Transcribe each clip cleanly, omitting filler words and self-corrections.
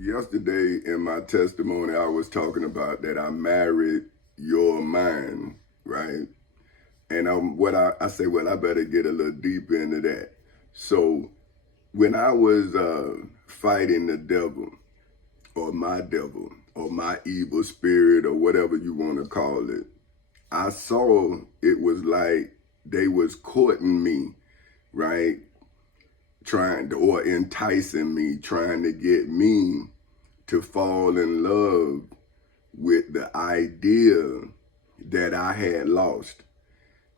Yesterday in my testimony, I was talking about that I married your mind, right? And I say, well, I better get a little deep into that. So when I was fighting the devil, or my evil spirit, or whatever you want to call it, I saw it was like they was courting me, right? Trying to, or enticing me, trying to get me to fall in love with the idea that I had lost.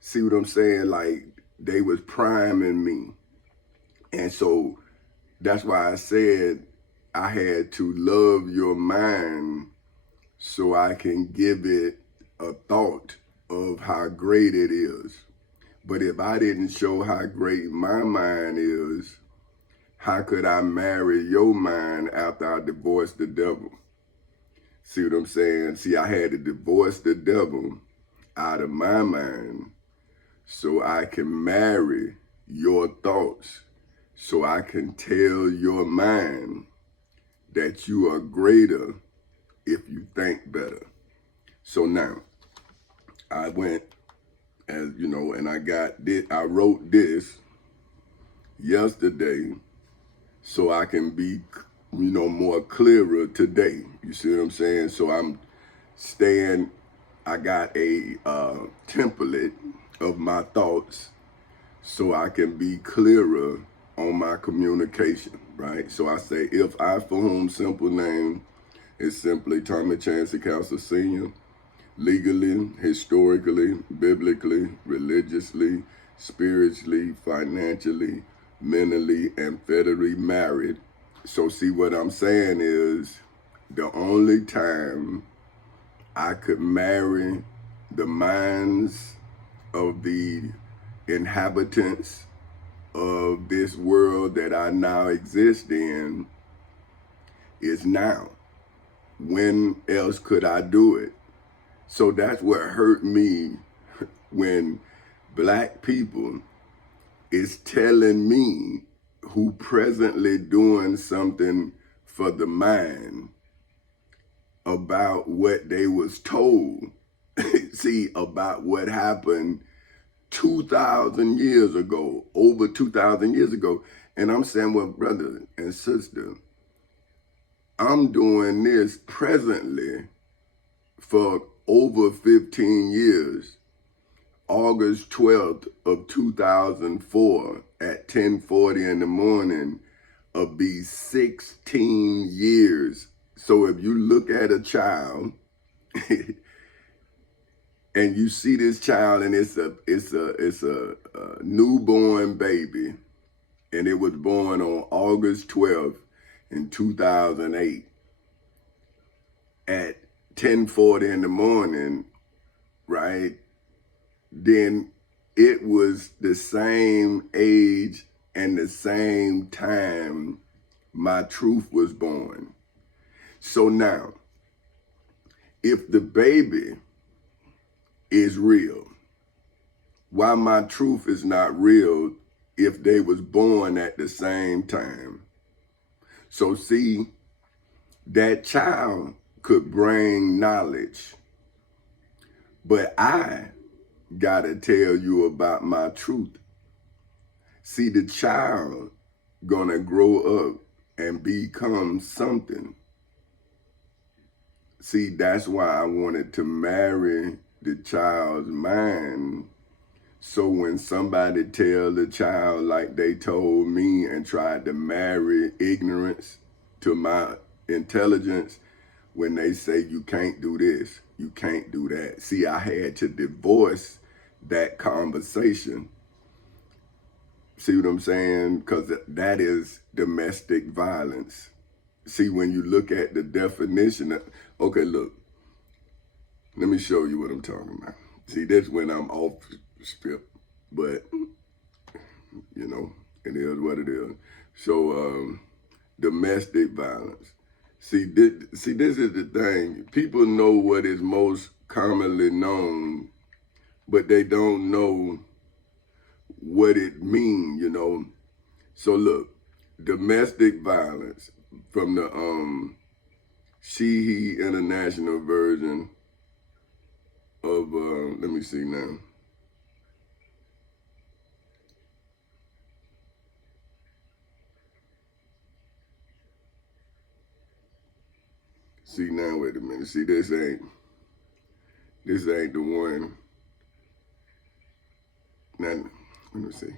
See what I'm saying? Like they was priming me. And so that's why I said I had to love your mind so I can give it a thought of how great it is. But if I didn't show how great my mind is, how could I marry your mind after I divorced the devil? See what I'm saying? See, I had to divorce the devil out of my mind so I can marry your thoughts, so I can tell your mind that you are greater if you think better. So now, I went, as you know, and I wrote this yesterday so I can be, more clearer today. You see what I'm saying? So I got a template of my thoughts so I can be clearer on my communication, right? So I say, if I, for whom simple name is simply Tommy Chancey Castle Sr., legally, historically, biblically, religiously, spiritually, financially, mentally, and federally married. So see, what I'm saying is the only time I could marry the minds of the inhabitants of this world that I now exist in is now. When else could I do it? So that's what hurt me when black people is telling me who presently doing something for the mind about what they was told. See, about what happened 2,000 years ago, over 2,000 years ago. And I'm saying, well, brother and sister, I'm doing this presently for over 15 years. August 12th of 2004 at 10:40 in the morning of these 16 years. So if you look at a child and you see this child and it's a newborn baby, and it was born on August 12th in 2008 at 10:40 in the morning, right? Then it was the same age and the same time my truth was born. So now, if the baby is real, why my truth is not real if they was born at the same time? So see, that child could bring knowledge, but I gotta tell you about my truth. See, the child gonna grow up and become something. See, that's why I wanted to marry the child's mind. So when somebody tell the child like they told me and tried to marry ignorance to my intelligence, when they say you can't do this, you can't do that. See, I had to divorce that conversation. See what I'm saying? Because that is domestic violence. See, when you look at the definition of, okay, look, let me show you what I'm talking about. See, that's when I'm off script, but it is what it is. So, domestic violence. This is the thing. People know what is most commonly known, but they don't know what it means, So look, domestic violence. from the She He International version of let me see now. See now, wait a minute. See, this ain't the one. Now, let me see.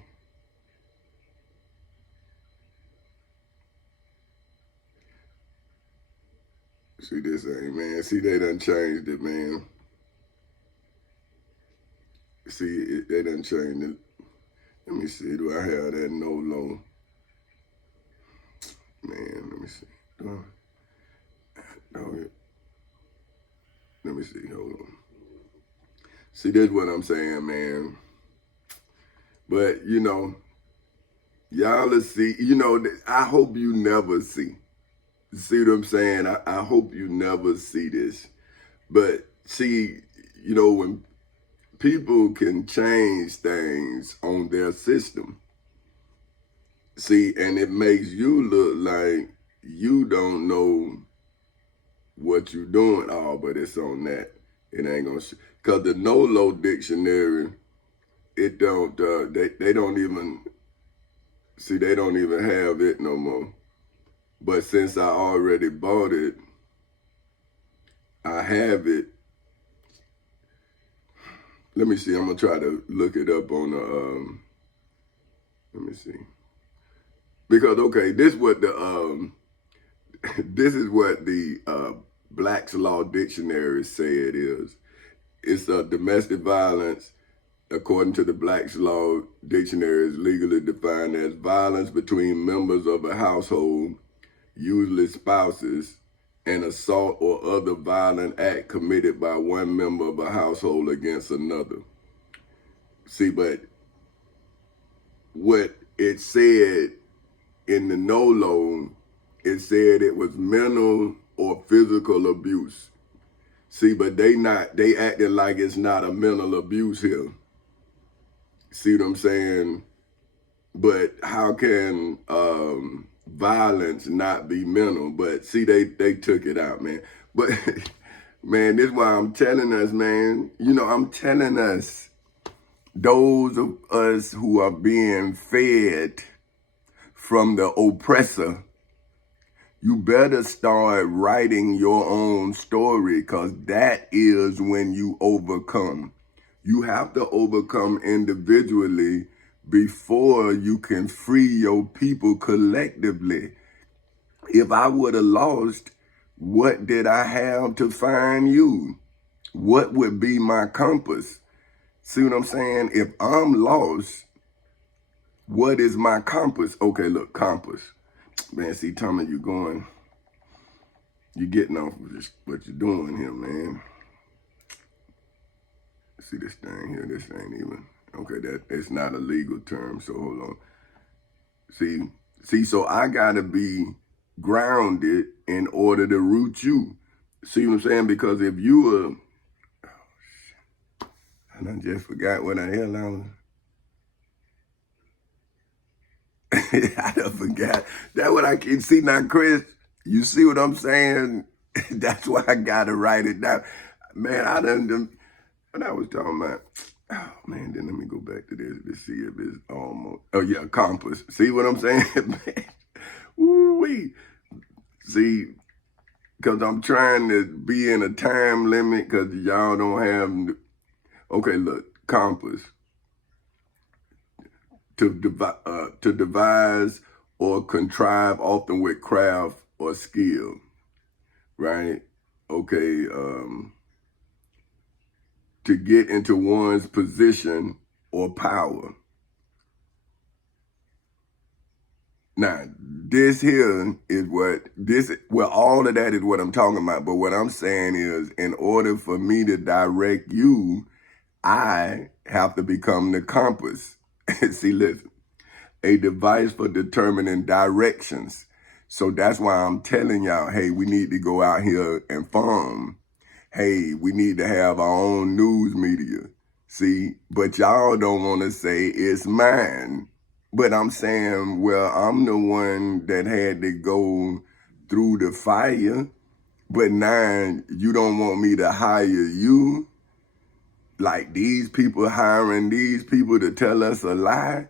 See, this ain't, man. See, they done changed it, man. See, they done changed it. Let me see. Do I have that no low? Man, let me see. No, let me see. Hold on. See, that's what I'm saying, man. But, you know, y'all will see. You know, I hope you never see. See what I'm saying? I hope you never see this. But see, you know, when people can change things on their system, see, and it makes you look like you don't know what you're doing. Oh, but it's on that. It ain't gonna, cause the NOLO dictionary, it don't, they don't even, see, they don't even have it no more. But since I already bought it, I have it. Let me see. I'm gonna try to look it up on the. Let me see. Because okay, this what the this is what the Black's Law Dictionary say it is. It's domestic violence, according to the Black's Law Dictionary, is legally defined as violence between members of a household, usually spouses, an assault or other violent act committed by one member of a household against another. See, but what it said in the NOLO, it said it was mental or physical abuse. See, but they acting like it's not a mental abuse here. See what I'm saying? But how can violence not be mental? But see, they took it out, man. But man, this is why I'm telling us, man. You know, I'm telling us, those of us who are being fed from the oppressor, you better start writing your own story, because that is when you overcome. You have to overcome individually before you can free your people collectively. If I would have lost, what did I have to find you? What would be my compass? See what I'm saying? If I'm lost, what is my compass? Okay, look, compass. Man, see, Tommy, you're getting off of this, what you're doing here, man. See this thing here, this ain't even, okay, it's not a legal term, so hold on. See, so I gotta be grounded in order to root you. See what I'm saying? Because if you were, and I just forgot what the hell I was. I done forgot. That's what I can see now, Chris. You see what I'm saying? That's why I gotta write it down. Man, I done what I was talking about. Oh man, then let me go back to this to see if it's almost. Oh yeah, compass. See what I'm saying, man? Woo-wee. See, because I'm trying to be in a time limit because y'all don't have. Okay, look, compass. To devise or contrive, often with craft or skill, right? Okay, to get into one's position or power. Now, this here is well, all of that is what I'm talking about. But what I'm saying is, in order for me to direct you, I have to become the compass. See, listen, a device for determining directions. So that's why I'm telling y'all, hey, we need to go out here and farm. Hey, we need to have our own news media. See, but y'all don't want to say it's mine. But I'm saying, well, I'm the one that had to go through the fire, but now you don't want me to hire you? Like these people hiring these people to tell us a lie?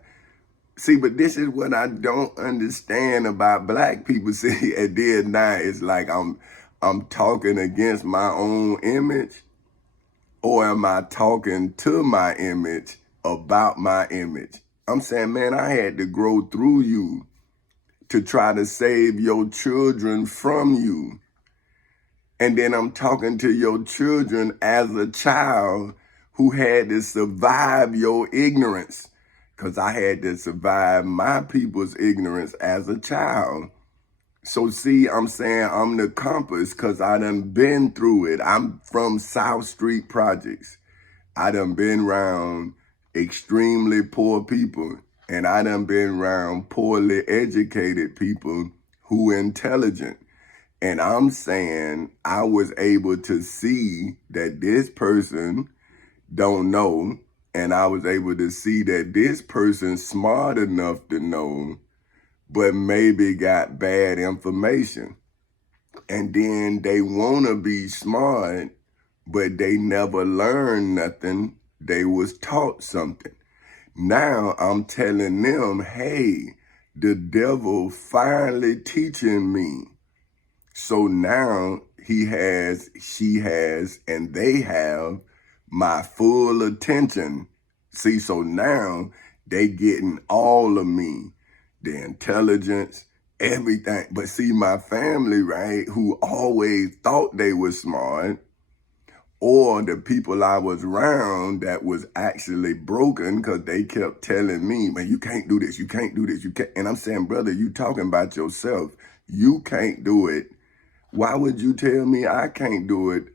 See, but this is what I don't understand about black people. See, and then now it's like I'm talking against my own image, or am I talking to my image about my image? I'm saying, man, I had to grow through you to try to save your children from you. And then I'm talking to your children as a child who had to survive your ignorance, because I had to survive my people's ignorance as a child. So see, I'm saying I'm the compass because I done been through it. I'm from South Street Projects. I done been around extremely poor people, and I done been around poorly educated people who intelligent. And I'm saying I was able to see that this person don't know, and I was able to see that this person's smart enough to know, but maybe got bad information. And then they want to be smart, but they never learned nothing. They was taught something. Now I'm telling them, hey, the devil finally teaching me. So now he has, she has, and they have my full attention. See, so now they getting all of me, the intelligence, everything. But see, my family, right, who always thought they were smart, or the people I was around that was actually broken because they kept telling me, man, you can't do this, you can't do this, you can't. And I'm saying, brother, you talking about yourself. You can't do it. Why would you tell me I can't do it?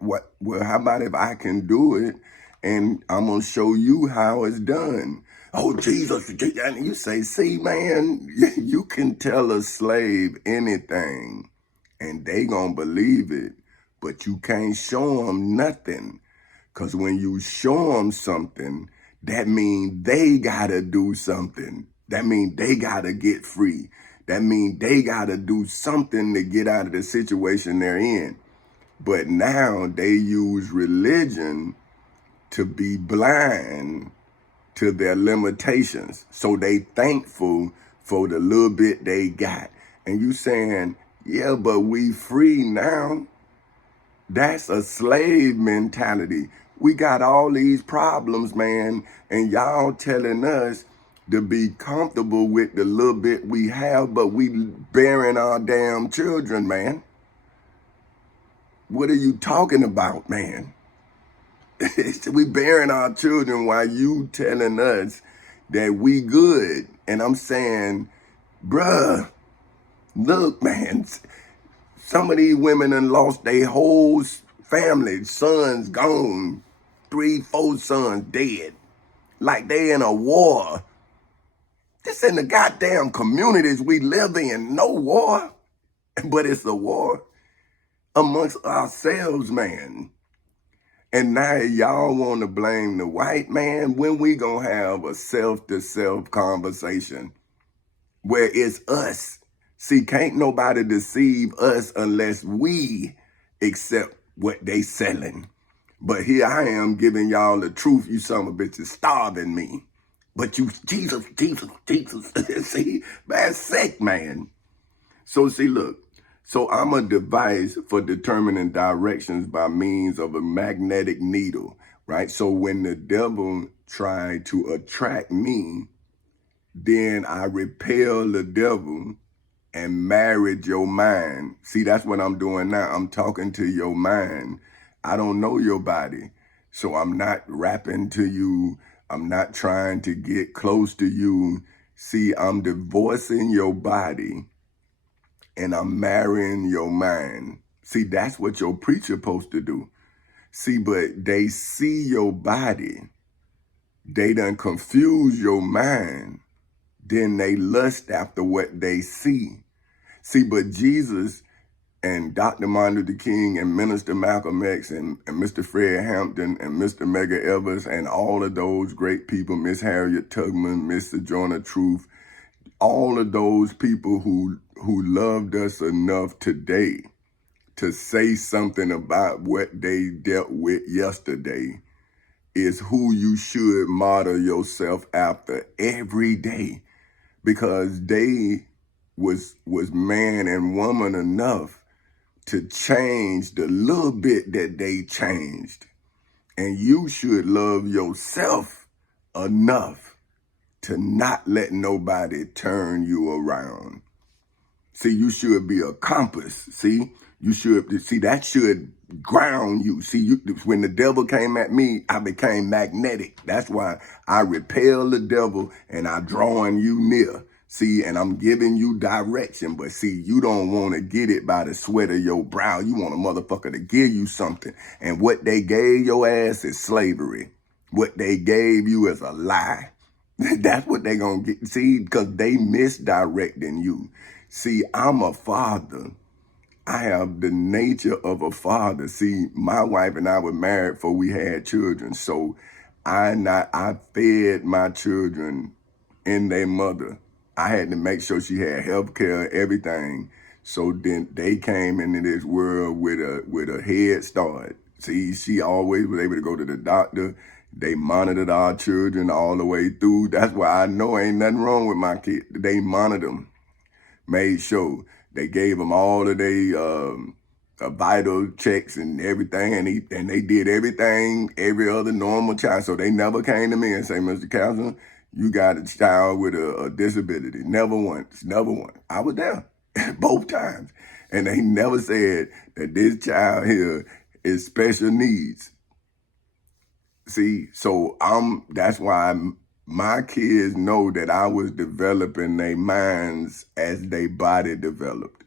Well, how about if I can do it and I'm going to show you how it's done? Oh, Jesus. And you say, see, man, you can tell a slave anything and they going to believe it, but you can't show them nothing. Because when you show them something, that means they got to do something. That means they got to get free. That means they got to do something to get out of the situation they're in. But now they use religion to be blind to their limitations. So they thankful for the little bit they got. And you saying, yeah, but we free now. That's a slave mentality. We got all these problems, man, and y'all telling us to be comfortable with the little bit we have, but we bearing our damn children, man. What are you talking about, man? We bearing our children while you telling us that we good. And I'm saying, bruh, look, man, some of these women done lost their whole family, sons gone, 3, 4 sons dead. Like they in a war. This in the goddamn communities we live in, no war, but it's a war amongst ourselves, man. And now y'all want to blame the white man. When we gonna have a self-to-self conversation where it's us? See, can't nobody deceive us unless we accept what they selling. But here I am giving y'all the truth. You son of a bitches starving me. But you, Jesus. See, that's sick, man. So see, look. So I'm a device for determining directions by means of a magnetic needle, right? So when the devil tried to attract me, then I repel the devil and married your mind. See, that's what I'm doing now. I'm talking to your mind. I don't know your body. So I'm not rapping to you. I'm not trying to get close to you. See, I'm divorcing your body and I'm marrying your mind. See, that's what your preacher supposed to do. See, but they see your body. They done confuse your mind. Then they lust after what they see. See, but Jesus and Dr. Martin Luther King and Minister Malcolm X and Mr. Fred Hampton and Mr. Medgar Evers and all of those great people, Miss Harriet Tubman, Miss Sojourner Truth, all of those people who loved us enough today to say something about what they dealt with yesterday is who you should model yourself after every day, because they was man and woman enough to change the little bit that they changed. And you should love yourself enough to not let nobody turn you around. See, you should be a compass. See, that should ground you. See, when the devil came at me, I became magnetic. That's why I repel the devil and I drawing you near. See, and I'm giving you direction, but see, you don't want to get it by the sweat of your brow. You want a motherfucker to give you something. And what they gave your ass is slavery. What they gave you is a lie. That's what they gonna get. See, because they misdirecting you. See, I'm a father. I have the nature of a father. See, my wife and I were married before we had children. So I fed my children in their mother. I had to make sure she had health care, everything. So then they came into this world with a head start. See, she always was able to go to the doctor. They monitored our children all the way through. That's why I know ain't nothing wrong with my kid. They monitored them, made sure. They gave them all of their vital checks and everything, and they did everything every other normal child. So they never came to me and say, Mr. Counselor, you got a child with a disability. Never once, never once. I was there both times. And they never said that this child here is special needs. See, so that's why my kids know that I was developing their minds as their body developed.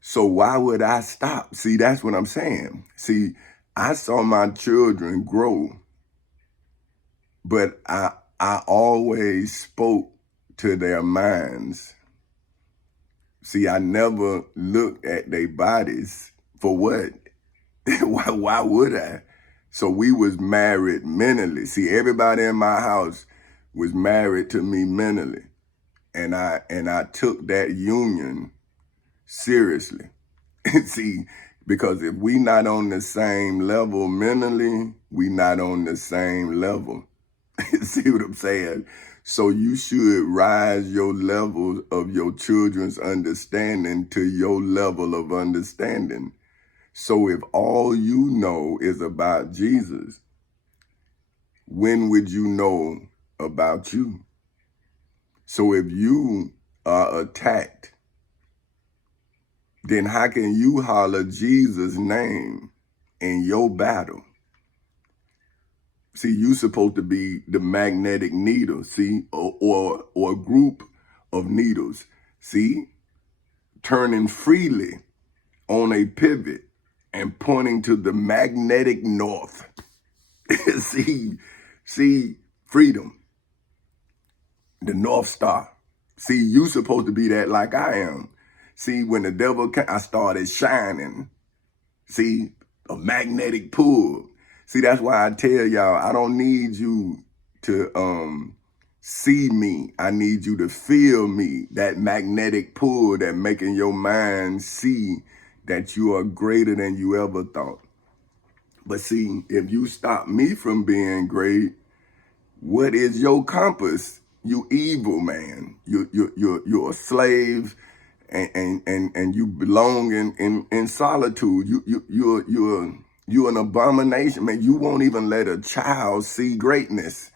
So why would I stop? See, that's what I'm saying. See, I saw my children grow, but I always spoke to their minds. See, I never looked at their bodies for what? Why would I? So we was married mentally. See, everybody in my house was married to me mentally. And I took that union seriously. See, because if we not on the same level mentally, we not on the same level. See what I'm saying? So you should rise your level of your children's understanding to your level of understanding. So if all you know is about Jesus, when would you know about you? So if you are attacked, then how can you holler Jesus' name in your battle? See, you supposed to be the magnetic needle, see, or a group of needles, see, turning freely on a pivot and pointing to the magnetic north. see, freedom, the North Star. See, you supposed to be that like I am. See, when the devil came, I started shining. See, a magnetic pull. See, that's why I tell y'all, I don't need you to see me. I need you to feel me. That magnetic pull that making your mind see that you are greater than you ever thought. But see, if you stop me from being great, what is your compass? You evil man. You're a slave, and you belong in solitude. You're an abomination, man. You won't even let a child see greatness.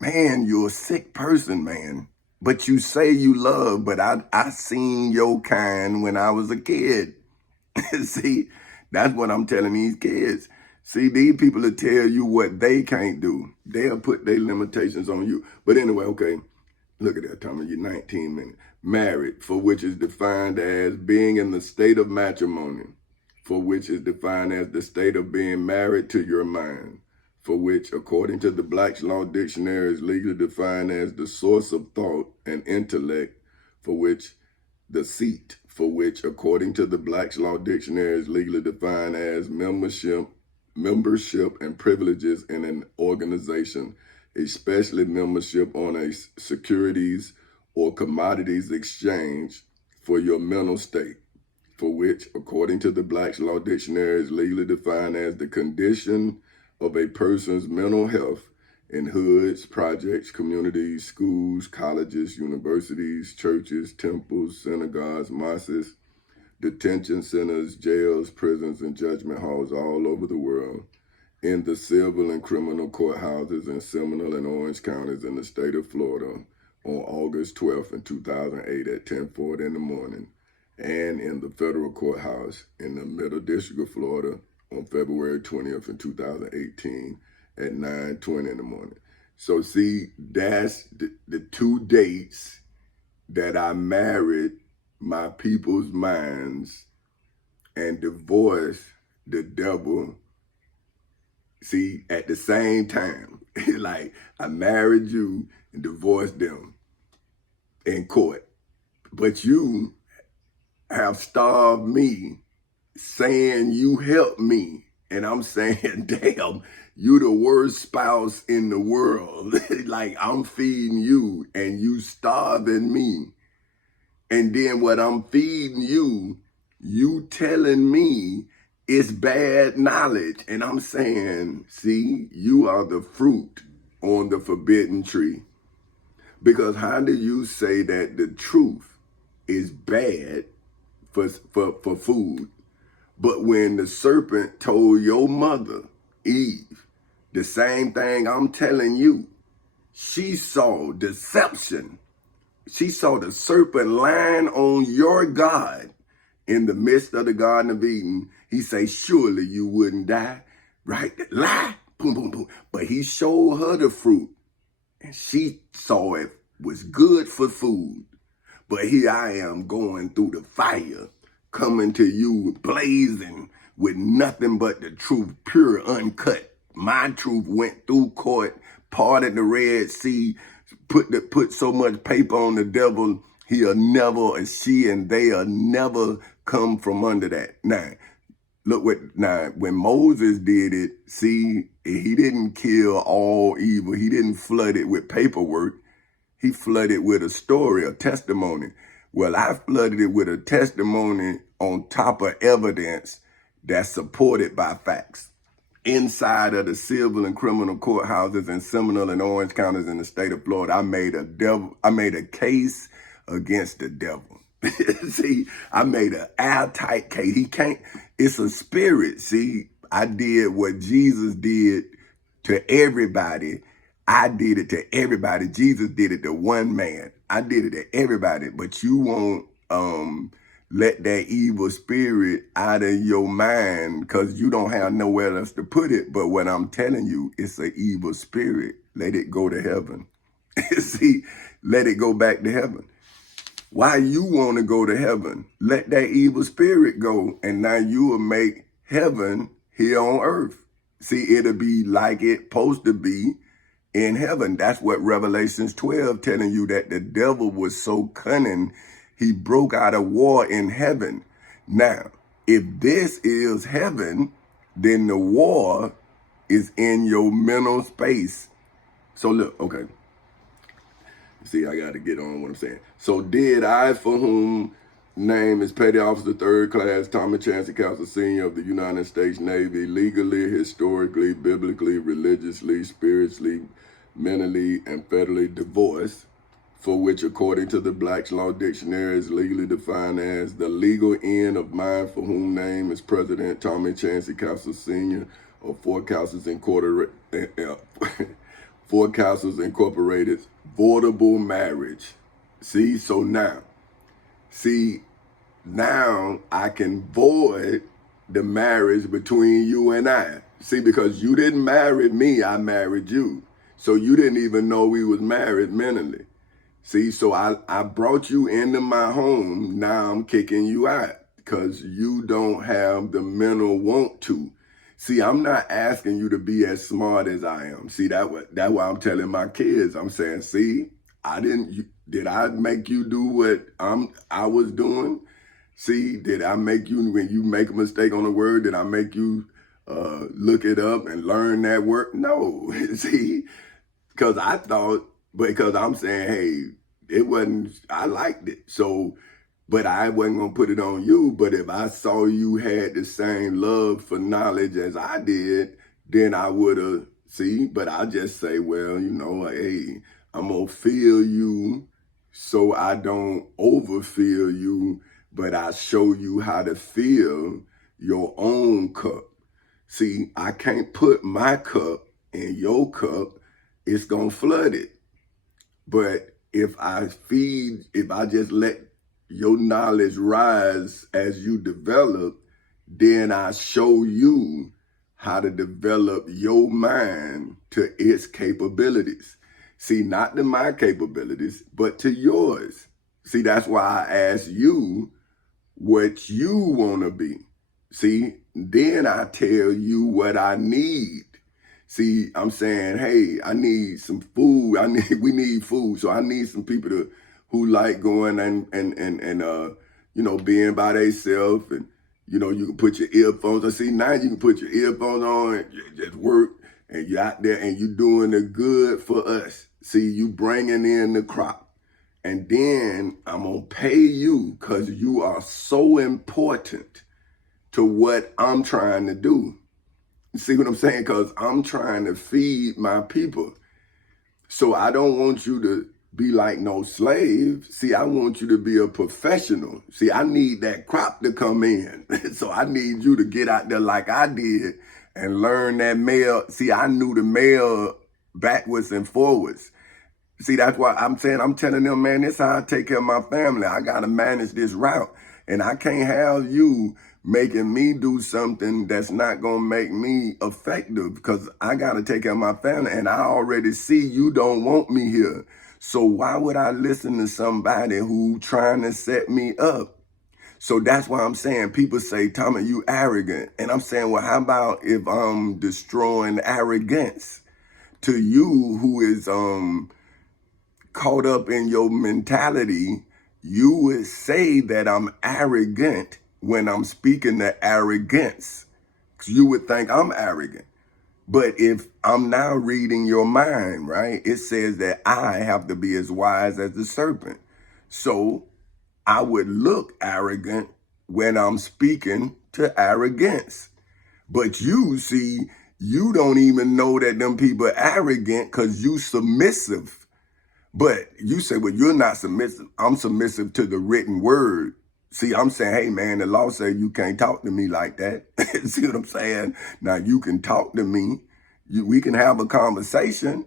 Man, you're a sick person, man. But you say you love, but I seen your kind when I was a kid. See, that's what I'm telling these kids. See, these people will tell you what they can't do. They'll put their limitations on you. But anyway, okay, look at that, Tommy, you're 19 minutes. Married, for which is defined as being in the state of matrimony, for which is defined as the state of being married to your mind, for which, according to the Black's Law Dictionary, is legally defined as the source of thought and intellect, for which the seat, for which, according to the Black's Law Dictionary, is legally defined as membership and privileges in an organization, especially membership on a securities or commodities exchanged for your mental state, for which, according to the Black's Law Dictionary, is legally defined as the condition of a person's mental health in hoods, projects, communities, schools, colleges, universities, churches, temples, synagogues, mosques, detention centers, jails, prisons, and judgment halls all over the world, in the civil and criminal courthouses in Seminole and Orange counties in the state of Florida on August 12th in 2008 at 10:40 in the morning, and in the federal courthouse in the Middle District of Florida on February 20th in 2018 at 9:20 in the morning. So see, that's the two dates that I married my people's minds and divorced the devil. See, at the same time, like I married you and divorced them in court. But you have starved me saying you helped me. And I'm saying, damn, you the worst spouse in the world. Like I'm feeding you and you starving me. And then what I'm feeding you, you telling me it's bad knowledge. And I'm saying, see, you are the fruit on the forbidden tree. Because how do you say that the truth is bad for food? But when the serpent told your mother, Eve, the same thing I'm telling you, she saw deception. She saw the serpent lying on your God in the midst of the Garden of Eden. He say, surely you wouldn't die, right? Lie, boom, boom, boom. But he showed her the fruit and she saw it was good for food. But here I am going through the fire, coming to you blazing with nothing but the truth, pure, uncut. My truth went through court, parted the Red Sea, put so much paper on the devil, he'll never, and she and they'll never come from under that. Now, when Moses did it, see, he didn't kill all evil. He didn't flood it with paperwork. He flooded with a story, a testimony. Well, I flooded it with a testimony on top of evidence that's supported by facts. Inside of the civil and criminal courthouses in Seminole and Orange counties in the state of Florida, I made a case against the devil. See, I made an airtight case. It's a spirit. See, I did what Jesus did to everybody. I did it to everybody. Jesus did it to one man. I did it to everybody, but you won't let that evil spirit out of your mind because you don't have nowhere else to put it. But what I'm telling you, it's an evil spirit. Let it go to heaven. See, let it go back to heaven. Why you want to go to heaven? Let that evil spirit go, and now you will make heaven here on earth. See, it'll be like it's supposed to be in heaven. That's what Revelations 12 telling you, that the devil was so cunning, he broke out a war in heaven. Now, if this is heaven, then the war is in your mental space. So look, okay. See, I got to get on what I'm saying. So did I, for whom name is Petty Officer 3rd Class Tommy Chancey Castle Sr. of the United States Navy, legally, historically, biblically, religiously, spiritually, mentally, and federally divorced, for which, according to the Black's Law Dictionary, is legally defined as the legal end of mine, for whom name is President Tommy Chancey Castle Sr. of Four Castles Incorporated, voidable marriage. See, so now I can void the marriage between you and I. See, because you didn't marry me, I married you. So you didn't even know we was married mentally. See, so I brought you into my home. Now I'm kicking you out because you don't have the mental want to. See, I'm not asking you to be as smart as I am. See, that's why I'm telling my kids. I'm saying, see, did I make you do what I was doing? See, did I make you, when you make a mistake on a word, did I make you look it up and learn that word? No. See, because I'm saying, hey, It wasn't, I liked it. So, but I wasn't gonna put it on you. But if I saw you had the same love for knowledge as I did, then I would have, see, but I just say, well, hey, I'm gonna feel you so I don't overfill you, but I show you how to fill your own cup. See, I can't put my cup in your cup, it's gonna flood it. But if I just let your knowledge rise as you develop, then I show you how to develop your mind to its capabilities. See, not to my capabilities, but to yours. See, that's why I ask you what you want to be. See, then I tell you what I need. See, I'm saying, hey, I need some food. We need food. So I need some people who like going and being by themselves, and you can put your earphones on. See, now you can put your earphones on and just work, and you're out there and you're doing the good for us. See, you bringing in the crop. And then I'm going to pay you because you are so important to what I'm trying to do. You see what I'm saying? Because I'm trying to feed my people. So I don't want you to be like no slave. See, I want you to be a professional. See, I need that crop to come in. So I need you to get out there like I did and learn that mail. See, I knew the mail backwards and forwards. See, that's why I'm telling them, man, this is how I take care of my family. I got to manage this route. And I can't have you making me do something that's not going to make me effective, because I got to take care of my family. And I already see you don't want me here. So why would I listen to somebody who trying to set me up? So that's why I'm saying, people say, Tommy, you arrogant. And I'm saying, well, how about if I'm destroying arrogance to you who is caught up in your mentality? You would say that I'm arrogant when I'm speaking to arrogance. You would think I'm arrogant. But if I'm now reading your mind, right, it says that I have to be as wise as the serpent. So I would look arrogant when I'm speaking to arrogance. But you see, you don't even know that them people are arrogant because you submissive. But you say, well, you're not submissive. I'm submissive to the written word. See, I'm saying, hey, man, the law says you can't talk to me like that. See what I'm saying? Now, you can talk to me. We can have a conversation,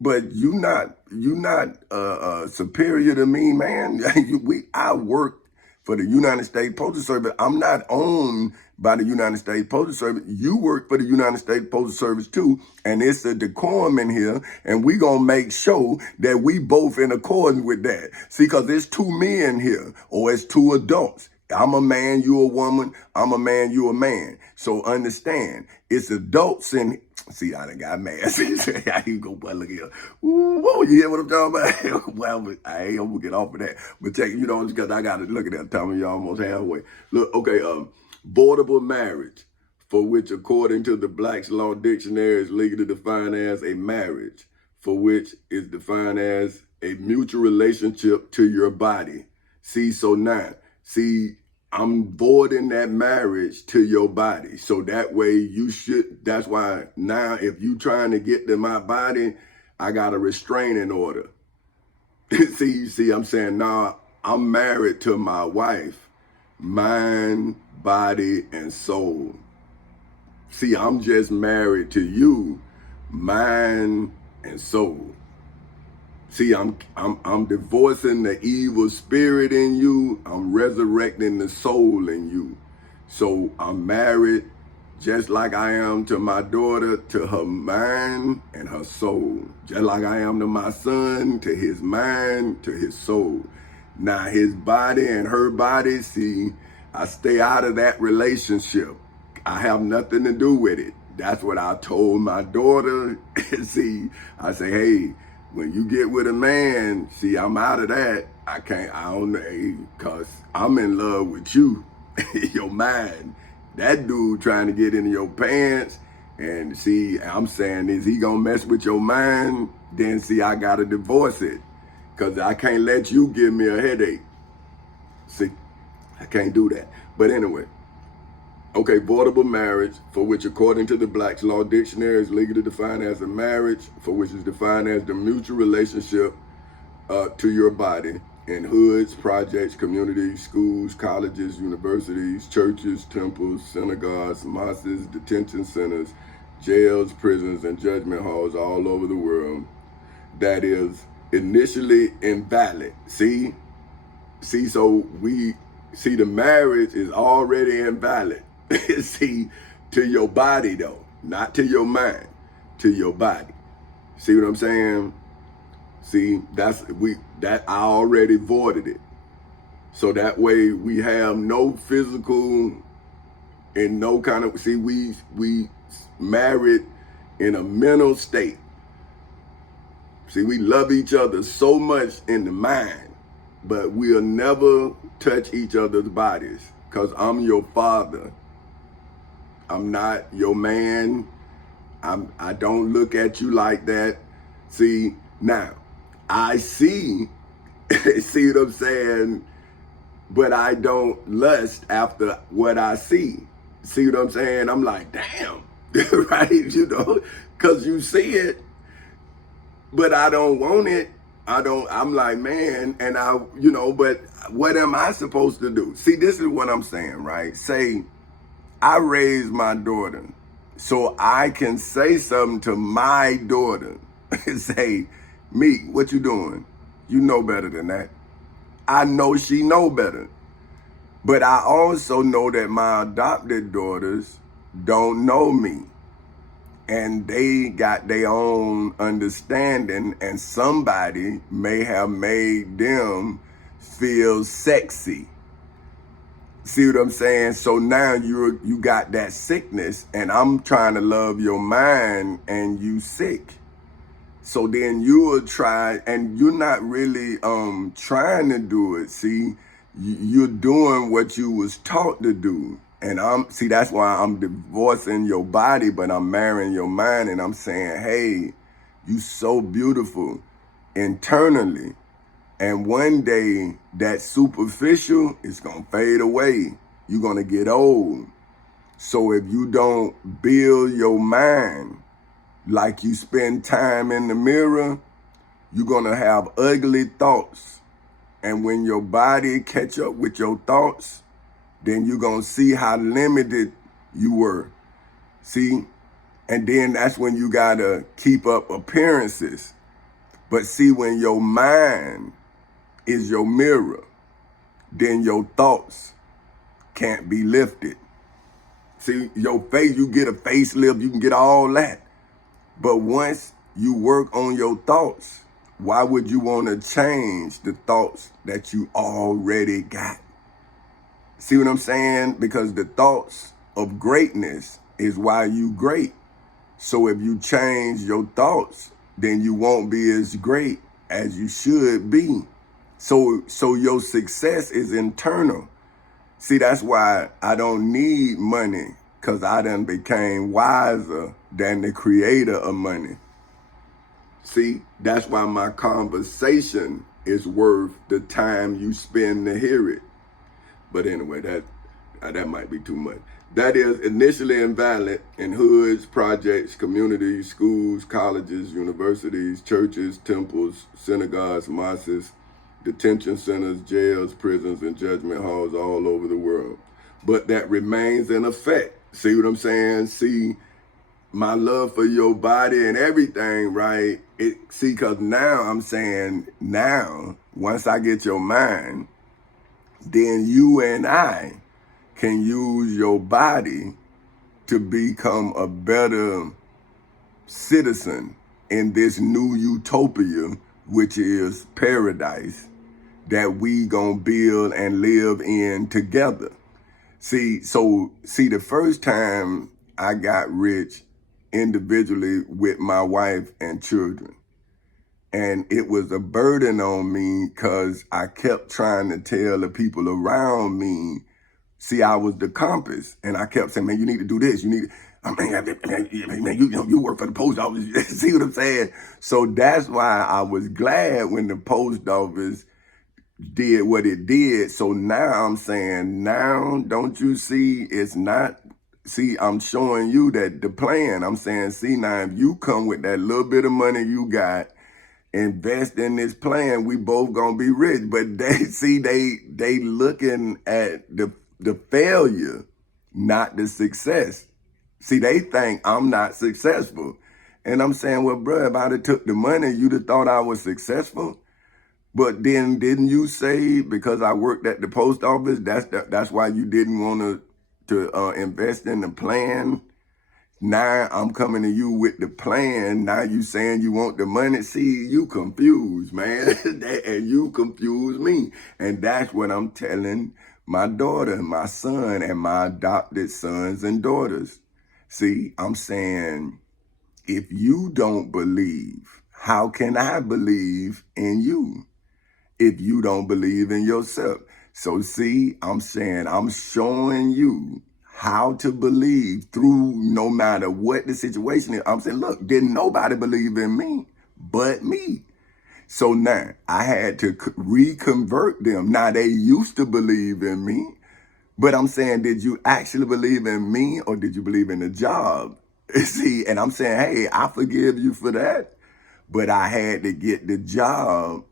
but you not superior to me, man. I work for the United States Postal Service. I'm not owned by the United States Postal Service. You work for the United States Postal Service too, and it's a decorum in here, and we gonna make sure that we both in accordance with that. See, because there's two men here, or it's two adults. I'm a man, you a woman. I'm a man, you a man. So understand, it's adults in. See, I done got mad. I even go, boy, look here. Whoa, you hear what I'm talking about? Well, I ain't gonna get off of that. But take, because I got to look at that. Tommy, you're almost halfway. Look, okay, boardable marriage, for which, according to the Black's Law Dictionary, is legally defined as a marriage, for which is defined as a mutual relationship to your body. See, so now, I'm voiding that marriage to your body. So that way that's why now if you trying to get to my body, I got a restraining order. see, I'm saying, nah, I'm married to my wife, mind, body, and soul. See, I'm just married to you, mind, and soul. See, I'm divorcing the evil spirit in you. I'm resurrecting the soul in you. So I'm married just like I am to my daughter, to her mind and her soul. Just like I am to my son, to his mind, to his soul. Now his body and her body, see, I stay out of that relationship. I have nothing to do with it. That's what I told my daughter. See, I say, hey, when you get with a man, see, I'm out of that. I don't know, because I'm in love with you, your mind. That dude trying to get into your pants, and see, I'm saying, is he gonna mess with your mind? Then see, I gotta divorce it. because I can't let you give me a headache. See, I can't do that. But anyway, okay, voidable marriage, for which according to the Black's Law Dictionary is legally defined as a marriage, for which is defined as the mutual relationship to your body in hoods, projects, communities, schools, colleges, universities, churches, temples, synagogues, mosques, detention centers, jails, prisons, and judgment halls all over the world. That is initially invalid. See, so we see the marriage is already invalid. See, to your body though, not to your mind, to your body. See what I'm saying? See, that I already voided it. So that way we have no physical and no kind of, see, we married in a mental state. See, we love each other so much in the mind, but we'll never touch each other's bodies because I'm your father. I'm not your man. I don't look at you like that. See, now, I see, see what I'm saying? But I don't lust after what I see. See what I'm saying? I'm like, damn, right? You know, because you see it, but I don't want it. I'm like, man, and but what am I supposed to do? See, this is what I'm saying, right? Say, I raised my daughter so I can say something to my daughter and say, me, what you doing? You know better than that. I know she know better. But I also know that my adopted daughters don't know me. And they got their own understanding, and somebody may have made them feel sexy. See what I'm saying? So now you got that sickness, and I'm trying to love your mind, and you sick. So then you will try, and you're not really trying to do it. See, you're doing what you was taught to do. And that's why I'm divorcing your body, but I'm marrying your mind, and I'm saying, hey, you so beautiful internally. And one day that superficial is gonna fade away. You're gonna get old. So if you don't build your mind, like you spend time in the mirror, you're gonna have ugly thoughts. And when your body catch up with your thoughts, then you're gonna see how limited you were. See? And then that's when you gotta keep up appearances. But see, when your mind is your mirror, then your thoughts can't be lifted. See, your face, you get a facelift, you can get all that. But once you work on your thoughts, why would you want to change the thoughts that you already got? See what I'm saying? Because the thoughts of greatness is why you great. So if you change your thoughts, then you won't be as great as you should be. So your success is internal. See, that's why I don't need money, because I done became wiser than the creator of money. See, that's why my conversation is worth the time you spend to hear it. But anyway, that might be too much. That is initially invalid in hoods, projects, communities, schools, colleges, universities, churches, temples, synagogues, mosques, detention centers, jails, prisons, and judgment halls all over the world. But that remains in effect. See what I'm saying? See, my love for your body and everything, right? Because now I'm saying, now, once I get your mind, then you and I can use your body to become a better citizen in this new utopia, which is paradise, that we gonna build and live in together. See, the first time I got rich individually with my wife and children, and it was a burden on me because I kept trying to tell the people around me See, I was the compass, and I kept saying, man, you need to do this. You need, I mean, man, you work for the post office. See what I'm saying? So that's why I was glad when the post office did what it did. So now I'm saying, now don't you see, it's not, see, I'm showing you that the plan, I'm saying, see, now if you come with that little bit of money you got, invest in this plan, we both gonna be rich. But they see, they looking at the failure, not the success. See, they think I'm not successful. And I'm saying, well, bro, if I'd have took the money, you'd have thought I was successful. But then didn't you say because I worked at the post office, that's why you didn't want to invest in the plan? Now I'm coming to you with the plan. Now you saying you want the money. See, you confused, man. And you confuse me. And that's what I'm telling my daughter, my son, and my adopted sons and daughters. See, I'm saying, if you don't believe, how can I believe in you if you don't believe in yourself? So see, I'm saying, I'm showing you how to believe through no matter what the situation is. I'm saying, look, didn't nobody believe in me but me. So now I had to reconvert them. Now they used to believe in me, but I'm saying, did you actually believe in me or did you believe in the job? See, and I'm saying, hey, I forgive you for that, but I had to get the job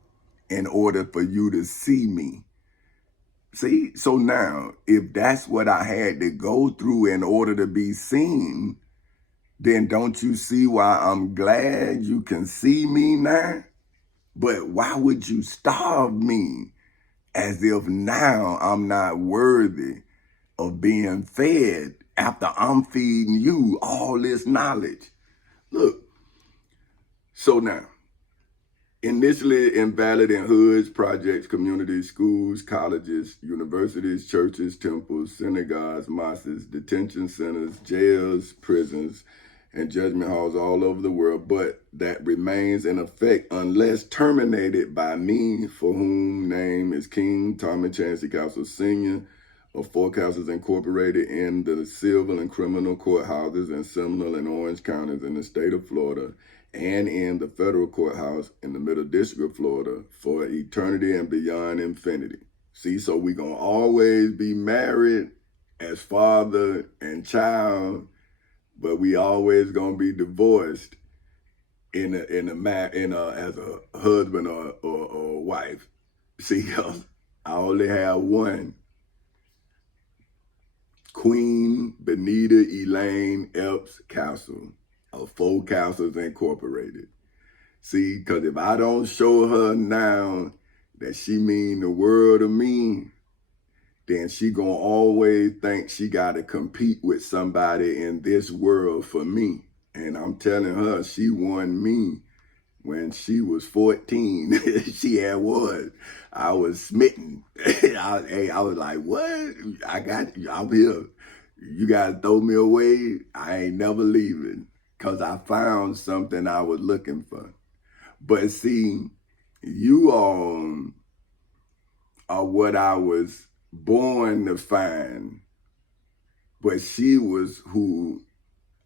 in order for you to see me. See, so now, if that's what I had to go through in order to be seen, then don't you see why I'm glad you can see me now? But why would you starve me as if now I'm not worthy of being fed after I'm feeding you all this knowledge? Look, so now, initially invalid in hoods, projects, communities, schools, colleges, universities, churches, temples, synagogues, mosques, detention centers, jails, prisons, and judgment halls all over the world, but that remains in effect unless terminated by me, for whom name is King Tommy Chancey Castle Sr. of Four Castles Incorporated, in the civil and criminal courthouses in Seminole and Orange counties in the state of Florida, and in the federal courthouse in the Middle District of Florida for eternity and beyond infinity. See, so we're going to always be married as father and child, but we always going to be divorced as a husband or wife. See, I only have one. Queen Benita Elaine Epps Castle of Four Castles Incorporated. See, because if I don't show her now that she mean the world to me, then she gonna always think she gotta compete with somebody in this world for me. And I'm telling her, she won me when she was 14. She had won. I was smitten. I was like, what? I got you. I'm here. You gotta throw me away. I ain't never leaving. Because I found something I was looking for. But see, you all are what I was born to find. But she was who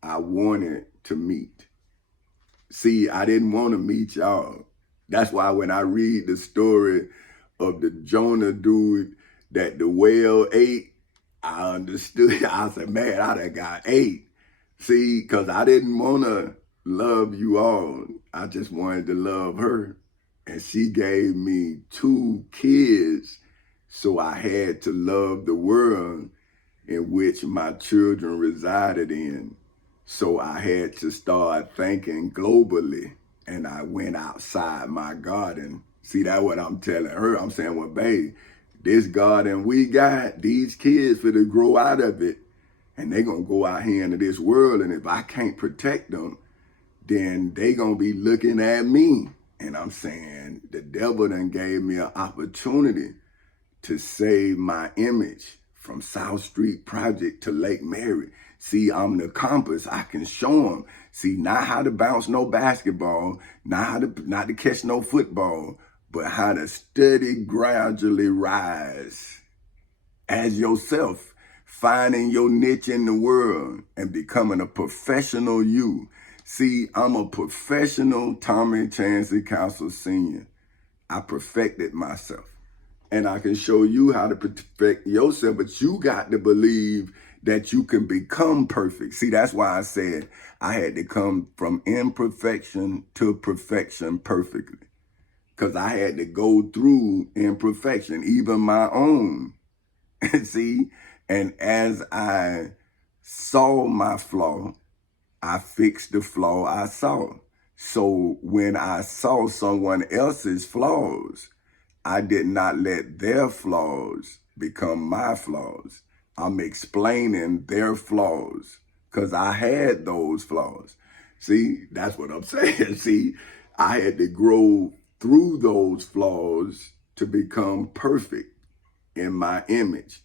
I wanted to meet. See, I didn't want to meet y'all. That's why when I read the story of the Jonah dude that the whale ate, I understood. I said, man, I done got ate. See, because I didn't want to love you all. I just wanted to love her. And she gave me 2 kids, so I had to love the world in which my children resided in. So I had to start thinking globally, and I went outside my garden. See, that's what I'm telling her. I'm saying, well, babe, this garden we got, these kids for to grow out of it, and they gonna go out here into this world, and if I can't protect them, then they gonna be looking at me. And I'm saying, the devil done gave me an opportunity to save my image from South Street Project to Lake Mary. See, I'm the compass. I can show them. See, not how to bounce no basketball, not to catch no football, but how to steady, gradually rise as yourself. finding your niche in the world and becoming a professional you. See, I'm a professional Tommy Chancey Castle Sr. I perfected myself. And I can show you how to perfect yourself, but you got to believe that you can become perfect. See, that's why I said I had to come from imperfection to perfection perfectly. Because I had to go through imperfection, even my own. See, and as I saw my flaw, I fixed the flaw I saw. So when I saw someone else's flaws, I did not let their flaws become my flaws. I'm explaining their flaws because I had those flaws. See, that's what I'm saying. See, I had to grow through those flaws to become perfect in my image.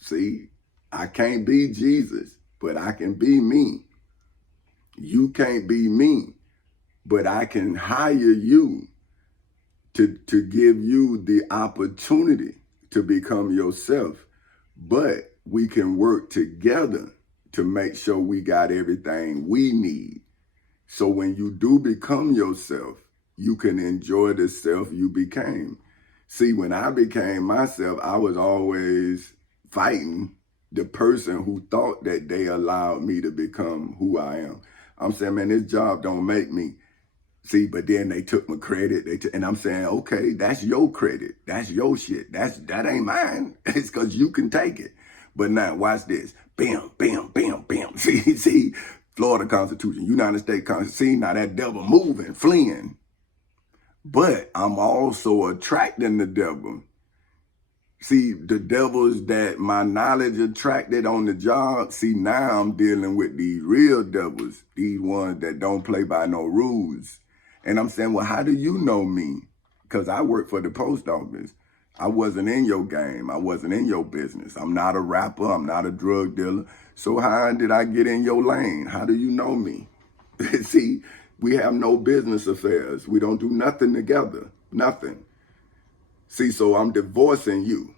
See, I can't be Jesus, but I can be me. You can't be me, but I can hire you to give you the opportunity to become yourself. But we can work together to make sure we got everything we need. So when you do become yourself, you can enjoy the self you became. See, when I became myself, I was always fighting the person who thought that they allowed me to become who I am. I'm saying, man, this job don't make me. See, but then they took my credit. And I'm saying, okay, that's your credit. That's your shit. That ain't mine. It's because you can take it. But now, watch this. Bam, bam, bam, bam. See, Florida Constitution, United States Constitution. See, now that devil moving, fleeing. But I'm also attracting the devil. See, the devils that my knowledge attracted on the job, see, now I'm dealing with these real devils, these ones that don't play by no rules. And I'm saying, well, how do you know me? Because I work for the post office. I wasn't in your game. I wasn't in your business. I'm not a rapper. I'm not a drug dealer. So how did I get in your lane? How do you know me? See, we have no business affairs. We don't do nothing together. Nothing. See, so I'm divorcing you,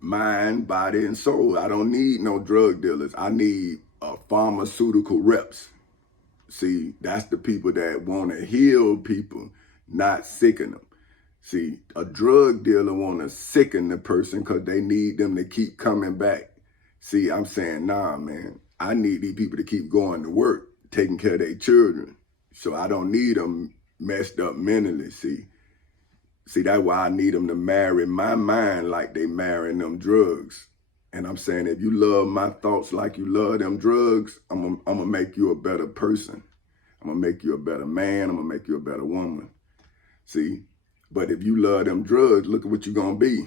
mind, body, and soul. I don't need no drug dealers. I need pharmaceutical reps. See, that's the people that want to heal people, not sicken them. See, a drug dealer want to sicken the person because they need them to keep coming back. See, I'm saying, nah, man, I need these people to keep going to work, taking care of their children. So I don't need them messed up mentally, see. See, that's why I need them to marry my mind like they marrying them drugs. And I'm saying, if you love my thoughts like you love them drugs, I'm gonna make you a better person. I'm gonna make you a better man. I'm gonna make you a better woman. See? But if you love them drugs, look at what you're gonna be.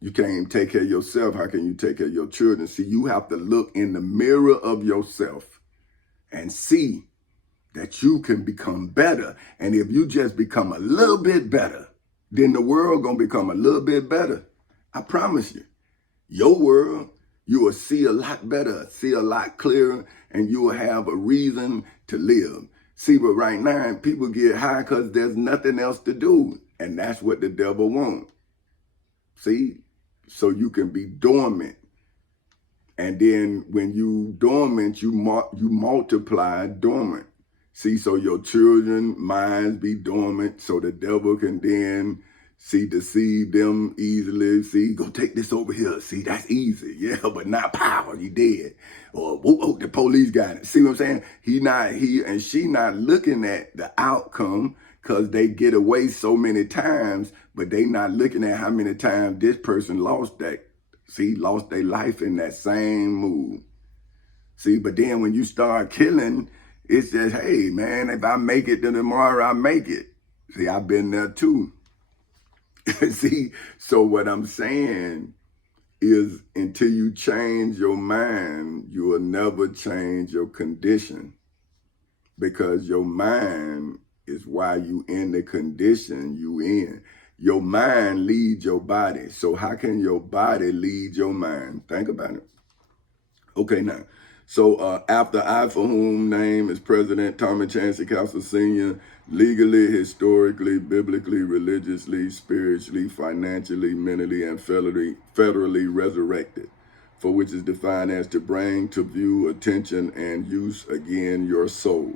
You can't even take care of yourself. How can you take care of your children? See, you have to look in the mirror of yourself and see that you can become better. And if you just become a little bit better, then the world gonna become a little bit better. I promise you. Your world, you will see a lot better, see a lot clearer, and you will have a reason to live. See, but right now, people get high because there's nothing else to do. And that's what the devil wants. See? So you can be dormant. And then when you dormant, you multiply dormant. See, so your children minds be dormant so the devil can then, see, deceive them easily. See, go take this over here. See, that's easy. Yeah, but not power. You dead. Or, the police got it. See what I'm saying? He and she not looking at the outcome because they get away so many times, but they not looking at how many times this person lost their life in that same move. See, but then when you start killing, it's just, hey, man, if I make it to tomorrow, I make it. See, I've been there too. See, so what I'm saying is until you change your mind, you will never change your condition. Because your mind is why you in the condition you in. Your mind leads your body. So how can your body lead your mind? Think about it. Okay, now. So after I, for whom name is President Tommy Chancey Castle Sr., legally, historically, biblically, religiously, spiritually, financially, mentally, and federally resurrected, for which is defined as to bring to view, attention, and use again your soul,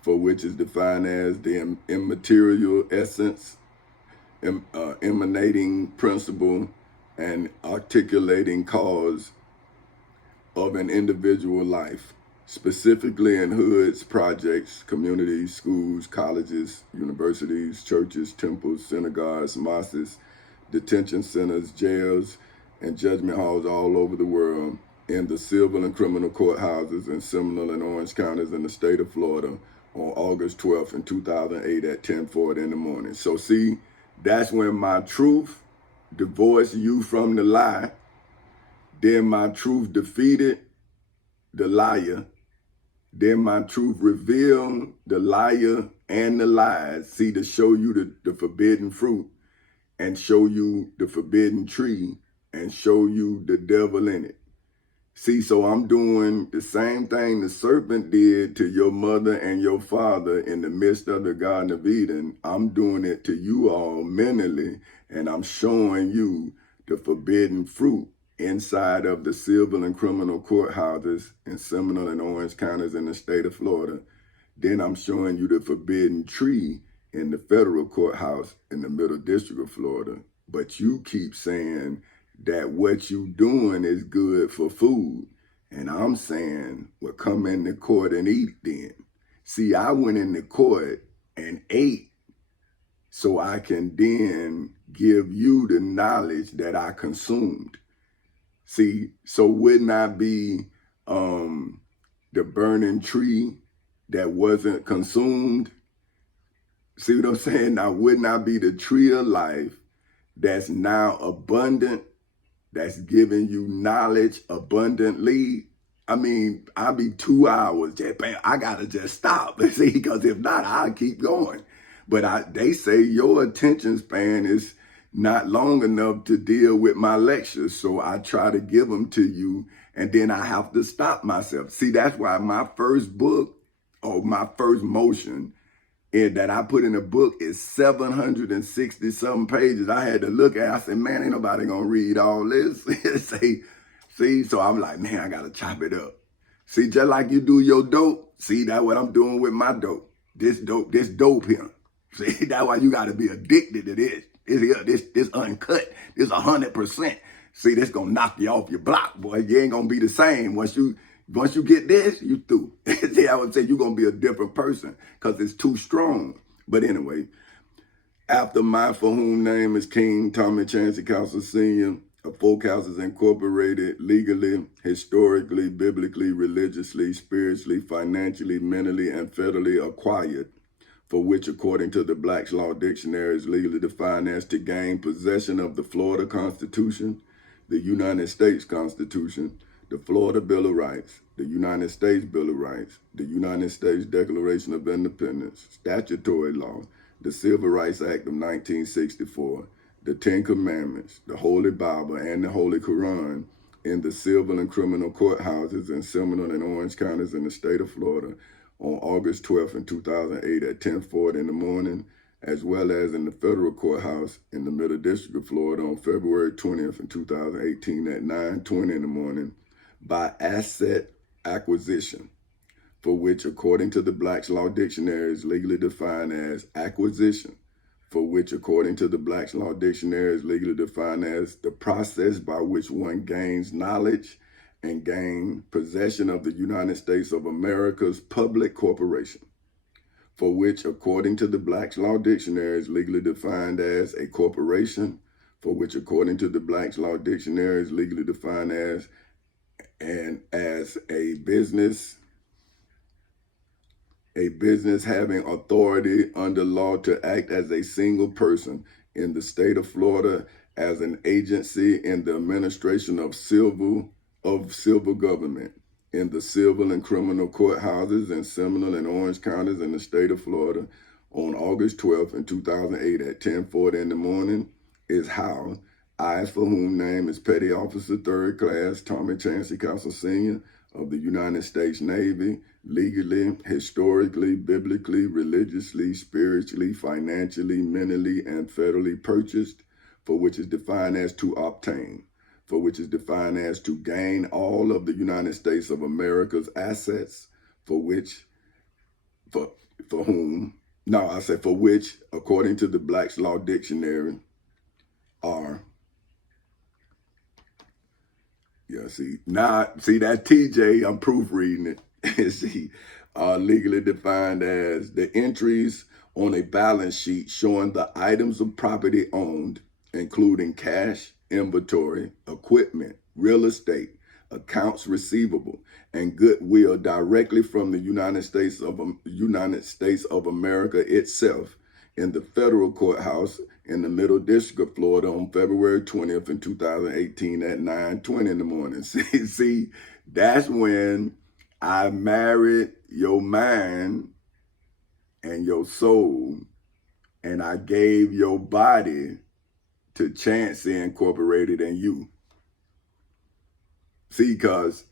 for which is defined as the immaterial essence, emanating principle, and articulating cause of an individual life, specifically in hoods, projects, communities, schools, colleges, universities, churches, temples, synagogues, mosques, detention centers, jails, and judgment halls all over the world, in the civil and criminal courthouses in Seminole and Orange counties in the state of Florida on August 12th in 2008 at 10:40 in the morning. So see, that's when my truth divorced you from the lie. Then my truth defeated the liar. Then my truth revealed the liar and the lies. See, to show you the forbidden fruit and show you the forbidden tree and show you the devil in it. See, so I'm doing the same thing the serpent did to your mother and your father in the midst of the Garden of Eden. I'm doing it to you all mentally, and I'm showing you the forbidden fruit inside of the civil and criminal courthouses in Seminole and Orange counties in the state of Florida. Then I'm showing you the forbidden tree in the federal courthouse in the Middle District of Florida. But you keep saying that what you doing is good for food. And I'm saying, well, come into court and eat then. See, I went into court and ate so I can then give you the knowledge that I consumed. See, so wouldn't I be the burning tree that wasn't consumed? See what I'm saying? Now, wouldn't I be the tree of life that's now abundant, that's giving you knowledge abundantly? I mean, I'll be 2 hours, just, bam, I gotta just stop, see, because if not, I'll keep going. But they say your attention span is not long enough to deal with my lectures, so I try to give them to you, and then I have to stop myself. See, that's why my first book, or my first motion, that I put in a book is 760 something pages. I had to look at it. I said, man, ain't nobody gonna read all this. See, so I'm like, man, I gotta chop it up. See, just like you do your dope, see, that's what I'm doing with my dope. This dope here. See, that's why you gotta be addicted to this. This uncut, this 100%. See, this gonna knock you off your block, boy. You ain't gonna be the same once you get this, you through. See, I would say you're going to be a different person because it's too strong. But anyway, after my for whom name is King Tommy Chancey Castle Sr., of Folk Houses Incorporated, legally, historically, biblically, religiously, spiritually, financially, mentally, and federally acquired, for which, according to the Black's Law Dictionary, is legally defined as to gain possession of the Florida Constitution, the United States Constitution, the Florida Bill of Rights, the United States Bill of Rights, the United States Declaration of Independence, statutory law, the Civil Rights Act of 1964, the Ten Commandments, the Holy Bible, and the Holy Quran in the civil and criminal courthouses in Seminole and Orange counties in the state of Florida on August 12th in 2008 at 10:40 in the morning, as well as in the federal courthouse in the Middle District of Florida on February 20th in 2018 at 9:20 in the morning, by asset acquisition, for which, according to the Black's Law Dictionary, is legally defined as acquisition, for which, according to the Black's Law Dictionary, is legally defined as the process by which one gains knowledge and gain possession of the United States of America's public corporation, for which, according to the Black's Law Dictionary, is legally defined as a corporation, for which, according to the Black's Law Dictionary, is legally defined as a business having authority under law to act as a single person in the state of Florida as an agency in the administration of civil government in the civil and criminal courthouses in Seminole and Orange counties in the state of Florida on August 12th in 2008 at 10:40 in the morning, is how I, for whom name is Petty Officer 3rd Class Tommy Chancey Castle Sr. of the United States Navy, legally, historically, biblically, religiously, spiritually, financially, mentally, and federally purchased, for which is defined as to obtain, for which is defined as to gain all of the United States of America's assets, for which, for whom, no, I said for which, according to the Black's Law Dictionary, are, yeah, see, now, see that TJ, I'm proofreading it, see, are legally defined as the entries on a balance sheet showing the items of property owned, including cash, inventory, equipment, real estate, accounts receivable, and goodwill directly from the United States of America itself in the federal courthouse in the Middle District of Florida on February 20th in 2018 at 9:20 in the morning. See, that's when I married your mind and your soul, and I gave your body to Chancey Incorporated and you. See, because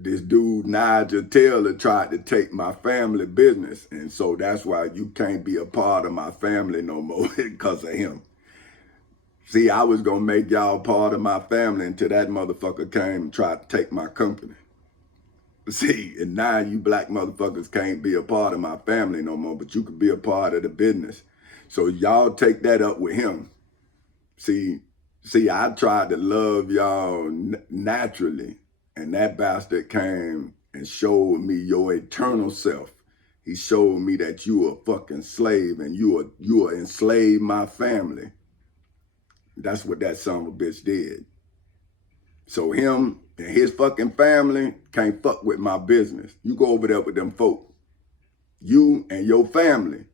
this dude, Nigel Taylor, tried to take my family business. And so that's why you can't be a part of my family no more because of him. See, I was going to make y'all part of my family until that motherfucker came and tried to take my company. See, and now you black motherfuckers can't be a part of my family no more, but you could be a part of the business. So y'all take that up with him. See, I tried to love y'all naturally, and that bastard came and showed me your eternal self. He showed me that you are a fucking slave and you are enslaved my family. That's what that son of a bitch did. So him and his fucking family can't fuck with my business. You go over there with them folk. You and your family,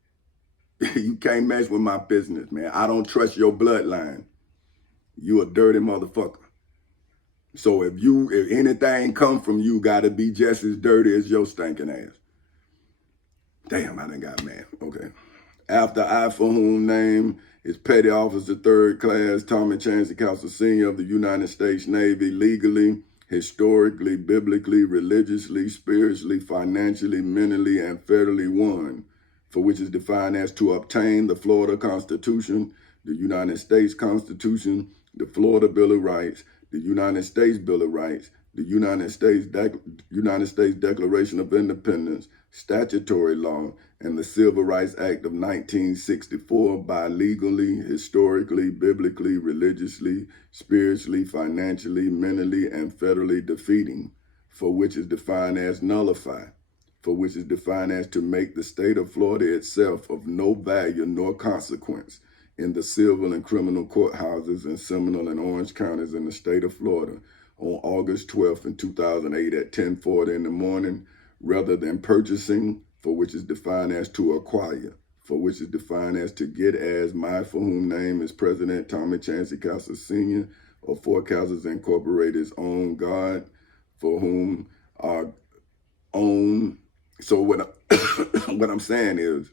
you can't mess with my business, man. I don't trust your bloodline. You a dirty motherfucker. So if anything come from you, gotta be just as dirty as your stinking ass. Damn, I done got mad. Okay. After I, for whom name is Petty Officer 3rd Class Tommy Chancey Castle Sr. of the United States Navy, legally, historically, biblically, religiously, spiritually, financially, mentally, and federally won, for which is defined as to obtain the Florida Constitution, the United States Constitution, the Florida Bill of Rights, the United States Bill of Rights, the United States Declaration of Independence, statutory law, and the Civil Rights Act of 1964 by legally, historically, biblically, religiously, spiritually, financially, mentally, and federally defeating, for which is defined as nullify, for which is defined as to make the state of Florida itself of no value nor consequence in the civil and criminal courthouses in Seminole and Orange counties in the state of Florida on August 12th in 2008 at 10:40 in the morning, rather than purchasing, for which is defined as to acquire, for which is defined as to get as my for whom name is President Tommy Chancey Castle Sr. of Four Castles Incorporated's own God, for whom our own. So what I'm saying is,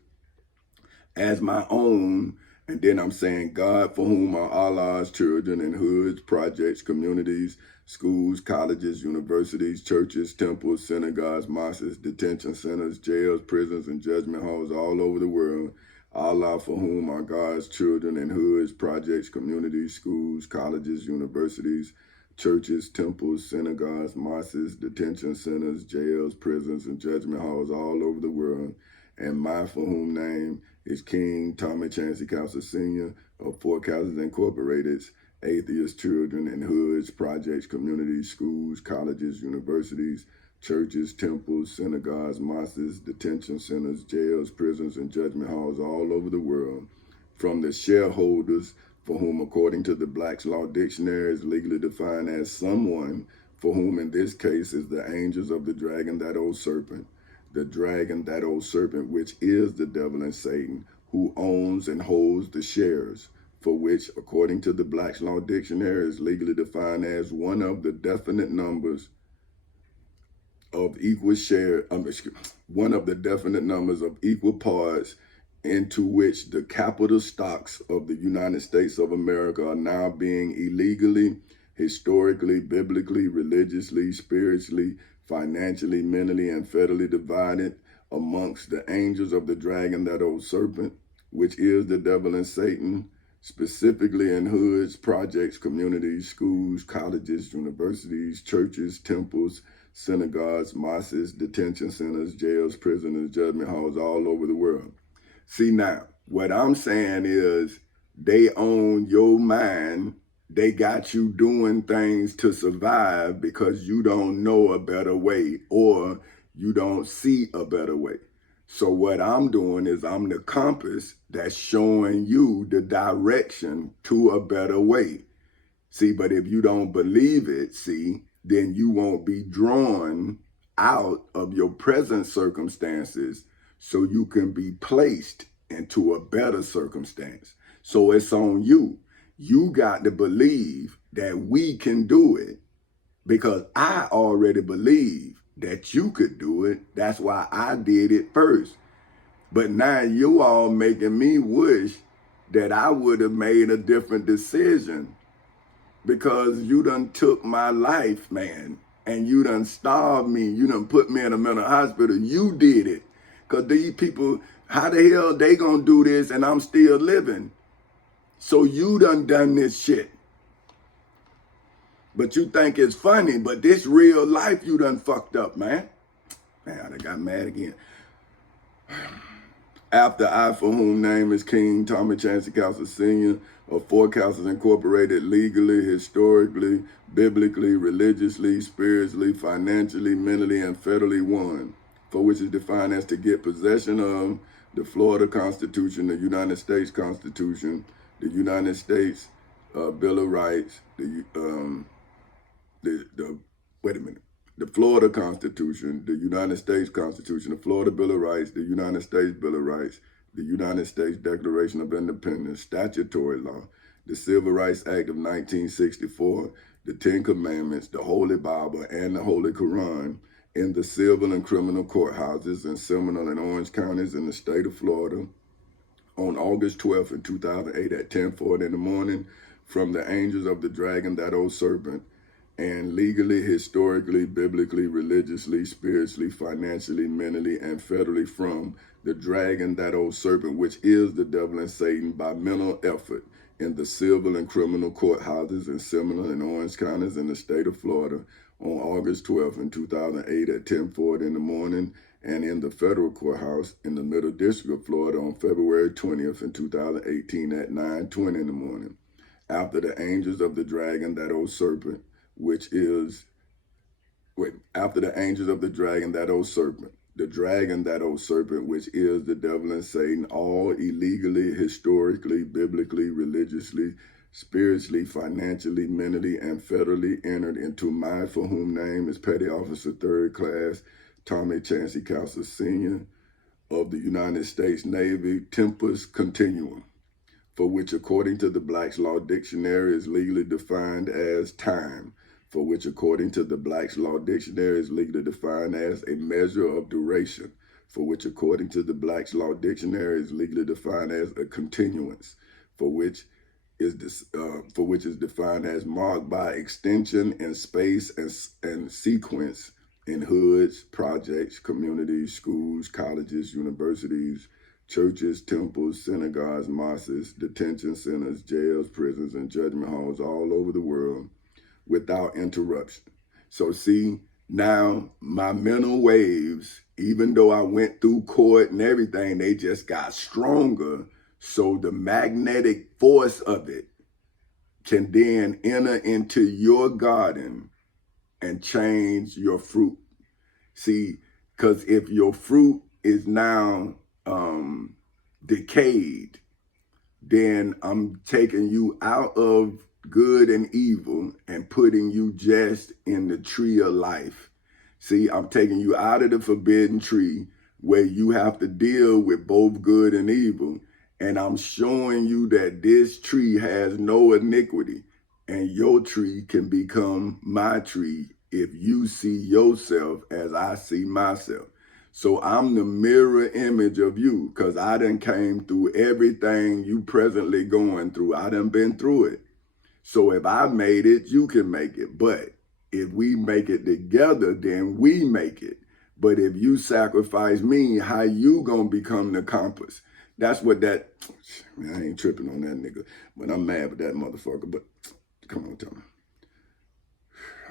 as my own, and then I'm saying God for whom are Allah's children in hoods, projects, communities, schools, colleges, universities, churches, temples, synagogues, mosques, detention centers, jails, prisons, and judgment halls all over the world. Allah for whom are God's children in hoods, projects, communities, schools, colleges, universities, churches, temples, synagogues, mosques, detention centers, jails, prisons, and judgment halls all over the world. And my for whom name is King Tommy Chancey Castle Sr. of Four Castles Incorporated's atheist children in hoods, projects, communities, schools, colleges, universities, churches, temples, synagogues, mosques, detention centers, jails, prisons, and judgment halls all over the world, from the shareholders for whom, according to the Black's Law Dictionary, is legally defined as someone for whom in this case is the angels of the dragon, that old serpent, which is the devil and Satan, who owns and holds the shares, for which, according to the Black's Law Dictionary, is legally defined as one of the definite numbers of equal parts into which the capital stocks of the United States of America are now being illegally, historically, biblically, religiously, spiritually, financially, mentally, and federally divided amongst the angels of the dragon, that old serpent, which is the devil and Satan, specifically in hoods, projects, communities, schools, colleges, universities, churches, temples, synagogues, mosques, detention centers, jails, prisons, judgment halls all over the world. See, now, what I'm saying is they own your mind. They got you doing things to survive because you don't know a better way or you don't see a better way. So what I'm doing is I'm the compass that's showing you the direction to a better way. See, but if you don't believe it, see, then you won't be drawn out of your present circumstances so you can be placed into a better circumstance. So it's on you. You got to believe that we can do it because I already believe that you could do it. That's why I did it first. But now you all making me wish that I would have made a different decision because you done took my life, man, and you done starved me. You done put me in a mental hospital. You did it. Because these people, how the hell they gonna do this and I'm still living? So you done this shit. But you think it's funny, but this real life you done fucked up, man. Man, I got mad again. After I, for whom name is King Tommy Chancey Castle Sr. of Four Castles Incorporated, legally, historically, biblically, religiously, spiritually, financially, mentally, and federally won, for which is defined as to get possession of the Florida Constitution, the United States Constitution, the United States Bill of Rights, the Florida Constitution, the United States Constitution, the Florida Bill of Rights, the United States Bill of Rights, the United States Declaration of Independence, statutory law, the Civil Rights Act of 1964, the Ten Commandments, the Holy Bible, and the Holy Quran in the civil and criminal courthouses in Seminole and Orange counties in the state of Florida on August 12th in 2008 at 10:40 in the morning from the angels of the dragon, that old serpent, and legally, historically, biblically, religiously, spiritually, financially, mentally, and federally from the dragon, that old serpent, which is the devil and Satan, by mental effort in the civil and criminal courthouses in Seminole and Orange counties in the state of Florida on August 12th in 2008 at 10:40 in the morning, and in the federal courthouse in the Middle District of Florida on February 20th in 2018 at 9:20 in the morning. After the angels of the dragon, that old serpent, after the angels of the dragon, that old serpent, the dragon, that old serpent, which is the devil and Satan, all illegally, historically, biblically, religiously, spiritually, financially, mentally, and federally entered into my, for whom name is Petty Officer 3rd Class Tommy Chancey Castle Sr. of the United States Navy, Tempest Continuum, for which according to the Black's Law Dictionary is legally defined as time, for which according to the Black's Law Dictionary is legally defined as a measure of duration, for which according to the Black's Law Dictionary is legally defined as a continuance, for which is defined as marked by extension in space and sequence in hoods, projects, communities, schools, colleges, universities, churches, temples, synagogues, mosques, detention centers, jails, prisons, and judgment halls all over the world without interruption. So see, now my mental waves, even though I went through court and everything, they just got stronger. So the magnetic force of it can then enter into your garden and change your fruit. See, because if your fruit is now decayed, then I'm taking you out of good and evil and putting you just in the tree of life. See, I'm taking you out of the forbidden tree where you have to deal with both good and evil. And I'm showing you that this tree has no iniquity and your tree can become my tree if you see yourself as I see myself. So I'm the mirror image of you because I done came through everything you presently going through. I done been through it. So if I made it, you can make it. But if we make it together, then we make it. But if you sacrifice me, how you gonna become the compass? That's what that, man, I ain't tripping on that nigga, but I'm mad with that motherfucker. But come on, tell me.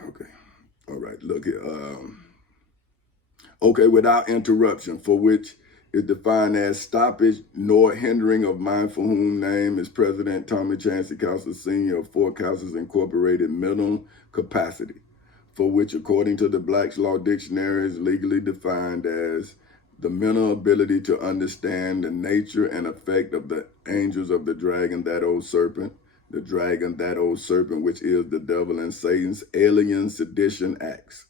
Okay. All right, look here. Okay, without interruption, for which is defined as stoppage nor hindering of mine for whom name is President Tommy Chancey Castle Sr. of Forecasters Incorporated mental capacity, for which according to the Black's Law Dictionary is legally defined as the mental ability to understand the nature and effect of the angels of the dragon, that old serpent, the dragon, that old serpent, which is the devil and Satan's alien sedition acts,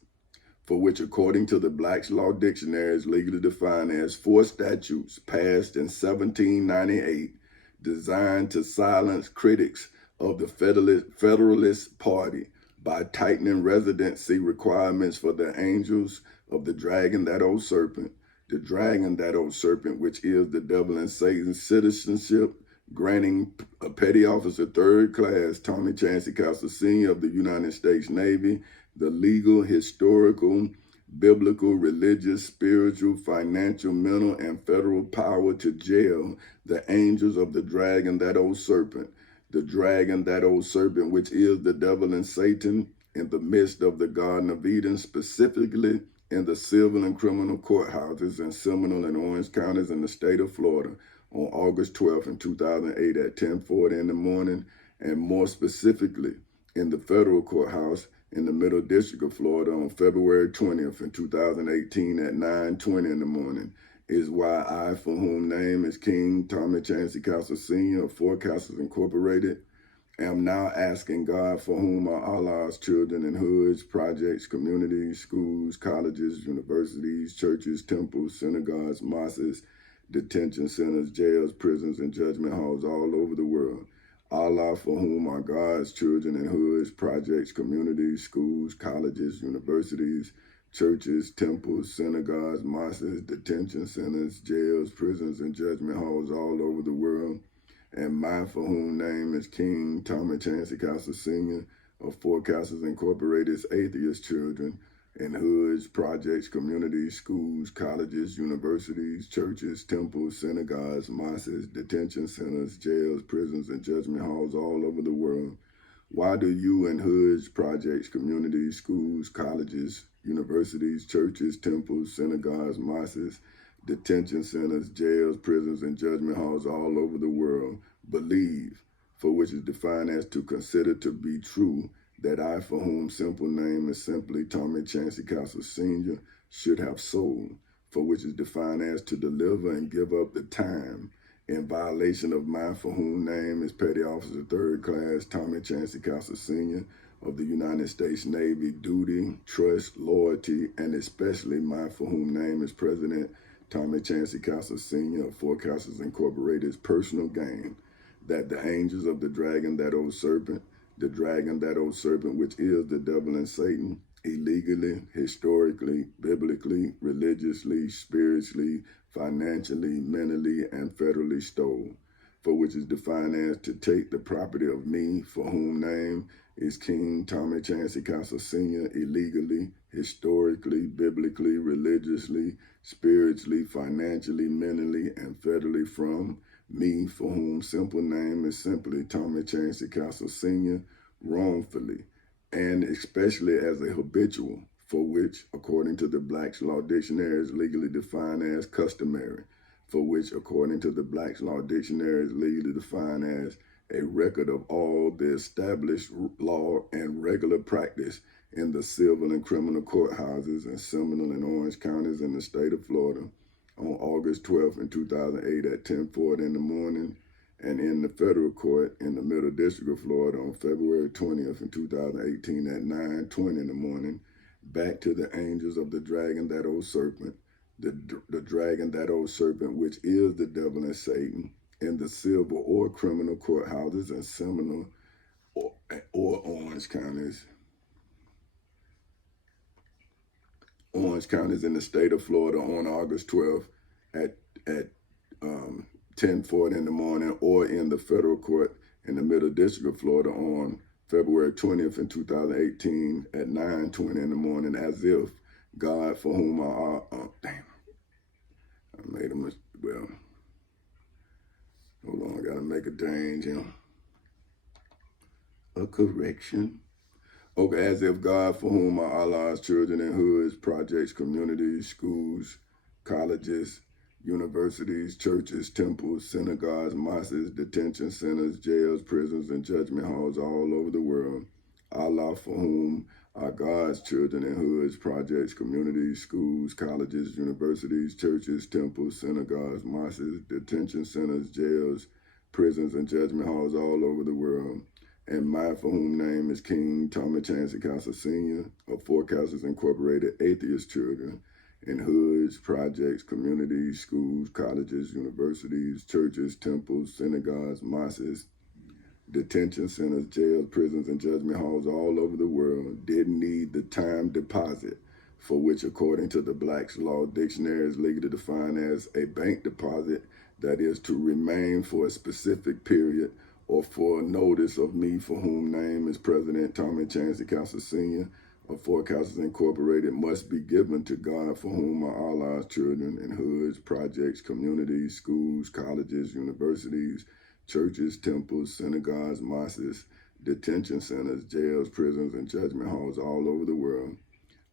for which according to the Black's Law Dictionary is legally defined as 4 statutes passed in 1798 designed to silence critics of the Federalist Party by tightening residency requirements for the angels of the dragon, that old serpent, the dragon, that old serpent, which is the devil and Satan's citizenship, granting a petty officer 3rd class Tommy Chancey Castle Sr. of the United States Navy the legal, historical, biblical, religious, spiritual, financial, mental, and federal power to jail the angels of the dragon, that old serpent, the dragon, that old serpent, which is the devil and Satan, in the midst of the Garden of Eden, specifically in the civil and criminal courthouses in Seminole and Orange counties in the state of Florida on August 12th in 2008 at 10:40 in the morning, and more specifically in the federal courthouse in the Middle District of Florida on February 20th in 2018 at 9:20 in the morning, is why I, for whom name is King Tommy Chancey Castle Sr. of Forecasters Incorporated, am now asking God, for whom are Allah's children in hoods, projects, communities, schools, colleges, universities, churches, temples, synagogues, mosques, detention centers, jails, prisons, and judgment halls all over the world. Allah, for whom are God's children in hoods, projects, communities, schools, colleges, universities, churches, temples, synagogues, mosques, detention centers, jails, prisons, and judgment halls all over the world. And mine, for whom name is King Tommy Chancey Castle Sr. of Forecasters Incorporated's atheist children in hoods, projects, communities, schools, colleges, universities, churches, temples, synagogues, mosques, detention centers, jails, prisons, and judgment halls all over the world. Why do you in hoods, projects, communities, schools, colleges, universities, churches, temples, synagogues, mosques, detention centers, jails, prisons, and judgment halls all over the world believe, for which is defined as to consider to be true, that I, for whom simple name is simply Tommy Chancey Castle Sr., should have sold, for which is defined as to deliver and give up the time in violation of mine, for whom name is Petty Officer 3rd Class Tommy Chancey Castle Sr. of the United States Navy, duty, trust, loyalty, and especially mine, for whom name is President Tommy Chancey Castle Sr. of Forecasters Incorporated's personal gain, that the angels of the dragon, that old serpent, the dragon, that old serpent, which is the devil and Satan, illegally, historically, biblically, religiously, spiritually, financially, mentally, and federally stole, for which is defined as to take the property of me, for whom name is King Tommy Chancey Castle Sr., illegally, historically, biblically, religiously, spiritually, financially, mentally, and federally from me, for whom simple name is simply Tommy Chancey Castle Sr., wrongfully, and especially as a habitual, for which, according to the Black's Law Dictionary, is legally defined as customary, for which, according to the Black's Law Dictionary, is legally defined as a record of all the established law and regular practice in the civil and criminal courthouses in Seminole and Orange counties in the state of Florida on August 12th in 2008 at 10:40 in the morning, and in the federal court in the Middle District of Florida on February 20th in 2018 at 9:20 in the morning, back to the angels of the dragon, that old serpent, the dragon, that old serpent, which is the devil and Satan, in the civil or criminal courthouses in Seminole or Orange counties in the state of Florida on August 12th at 10:40 in the morning, or in the federal court in the Middle District of Florida on February 20th in 2018 at 9:20 in the morning, as if God, for whom I made a mistake. Well, Hold on, I gotta make a change here. A correction. Okay, as if God, for whom are Allah's children in hoods, projects, communities, schools, colleges, universities, churches, temples, synagogues, mosques, detention centers, jails, prisons, and judgment halls all over the world. Allah, for whom are God's children in hoods, projects, communities, schools, colleges, universities, churches, temples, synagogues, mosques, detention centers, jails, prisons, and judgment halls all over the world. And my for whom name is King Tommy Chancey Castle Sr. of Forecasters Incorporated Atheist Children in hoods, projects, communities, schools, colleges, universities, churches, temples, synagogues, mosques, detention centers, jails, prisons, and judgment halls all over the world didn't need the time deposit, for which, according to the Black's Law Dictionary, is legally defined as a bank deposit that is to remain for a specific period or for a notice of me for whom name is President Tommy Chancey Castle Sr. of Forecasters Incorporated must be given to God for whom are Allah's children in hoods, projects, communities, schools, colleges, universities, churches, temples, synagogues, mosques, detention centers, jails, prisons, and judgment halls all over the world.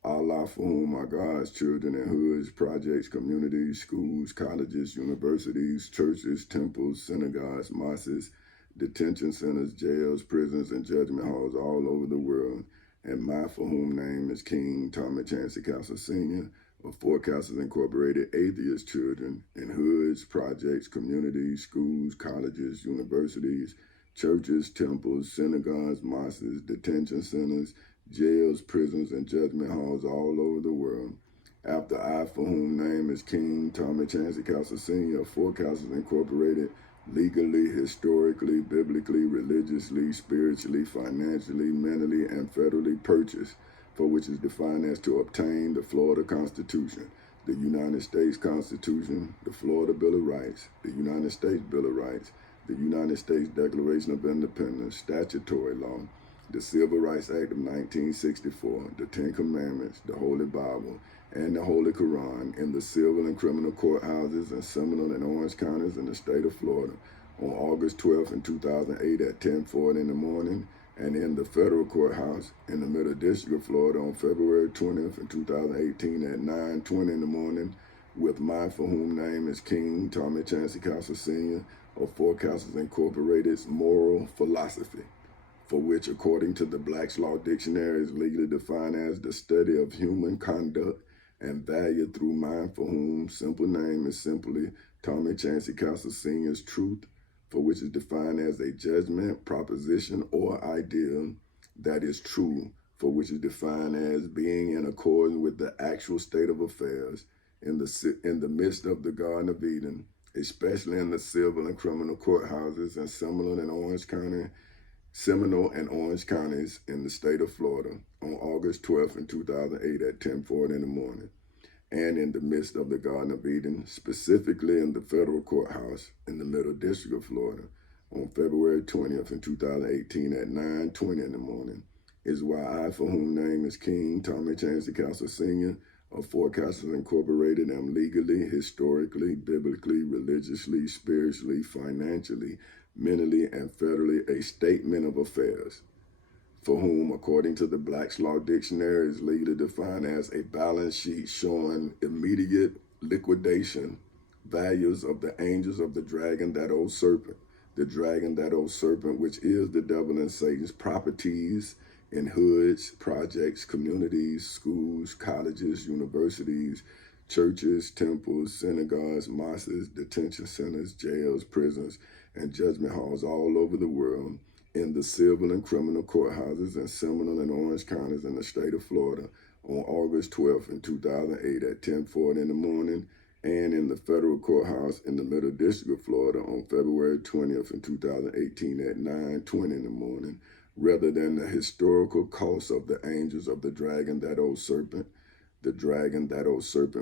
Allah, for whom are God's children in hoods, projects, communities, schools, colleges, universities, churches, temples, synagogues, mosques, detention centers, jails, prisons, and judgment halls all over the world. And my for whom name is King Tommy Chancey Castle Sr. of Forecasters Incorporated Atheist Children in hoods, projects, communities, schools, colleges, universities, churches, temples, synagogues, mosques, detention centers, jails, prisons, and judgment halls all over the world. After I, for whom name is King Tommy Chancey Castle Sr. of Forecasters Incorporated, legally, historically, biblically, religiously, spiritually, financially, mentally, and federally purchased, for which is defined as to obtain the Florida Constitution, the United States Constitution, the Florida Bill of Rights, the United States Bill of Rights, the United States Declaration of Independence, statutory law, the Civil Rights Act of 1964, the Ten Commandments, the Holy Bible, and the Holy Quran in the civil and criminal courthouses in Seminole and Orange counties in the state of Florida on August 12th in 2008 at 10:40 in the morning, and in the federal courthouse in the Middle District of Florida on February 20th in 2018 at 9:20 in the morning, with my for whom name is King Tommy Chancey Castle Sr. of Forecasters Incorporated's moral philosophy, for which, according to the Black's Law Dictionary, is legally defined as the study of human conduct and value through mine for whom simple name is simply Tommy Chancey Castle Sr.'s truth, for which is defined as a judgment, proposition, or idea that is true, for which is defined as being in accordance with the actual state of affairs in the midst of the Garden of Eden, especially in the civil and criminal courthouses in Seminole and Orange counties in the state of Florida on August 12th in 2008 at 10:40 in the morning, and in the midst of the Garden of Eden, specifically in the federal courthouse in the Middle District of Florida on February 20th in 2018 at 9:20 in the morning, is why I, for whom name is King Tommy Chancey Castle Sr. of Forecasters Incorporated, am legally, historically, biblically, religiously, spiritually, financially, mentally, and federally a statement of affairs, for whom, according to the Black's Law Dictionary, is legally defined as a balance sheet showing immediate liquidation values of the angels of the dragon, that old serpent, which is the devil and Satan's properties in hoods, projects, communities, schools, colleges, universities, churches, temples, synagogues, mosques, detention centers, jails, prisons, and judgment halls all over the world, in the civil and criminal courthouses in Seminole and Orange counties in the state of Florida on August 12th in 2008 at 10:40 in the morning, and in the federal courthouse in the Middle District of Florida on February 20th in 2018 at 9:20 in the morning, rather than the historical cost of the angels of the dragon, that old serpent,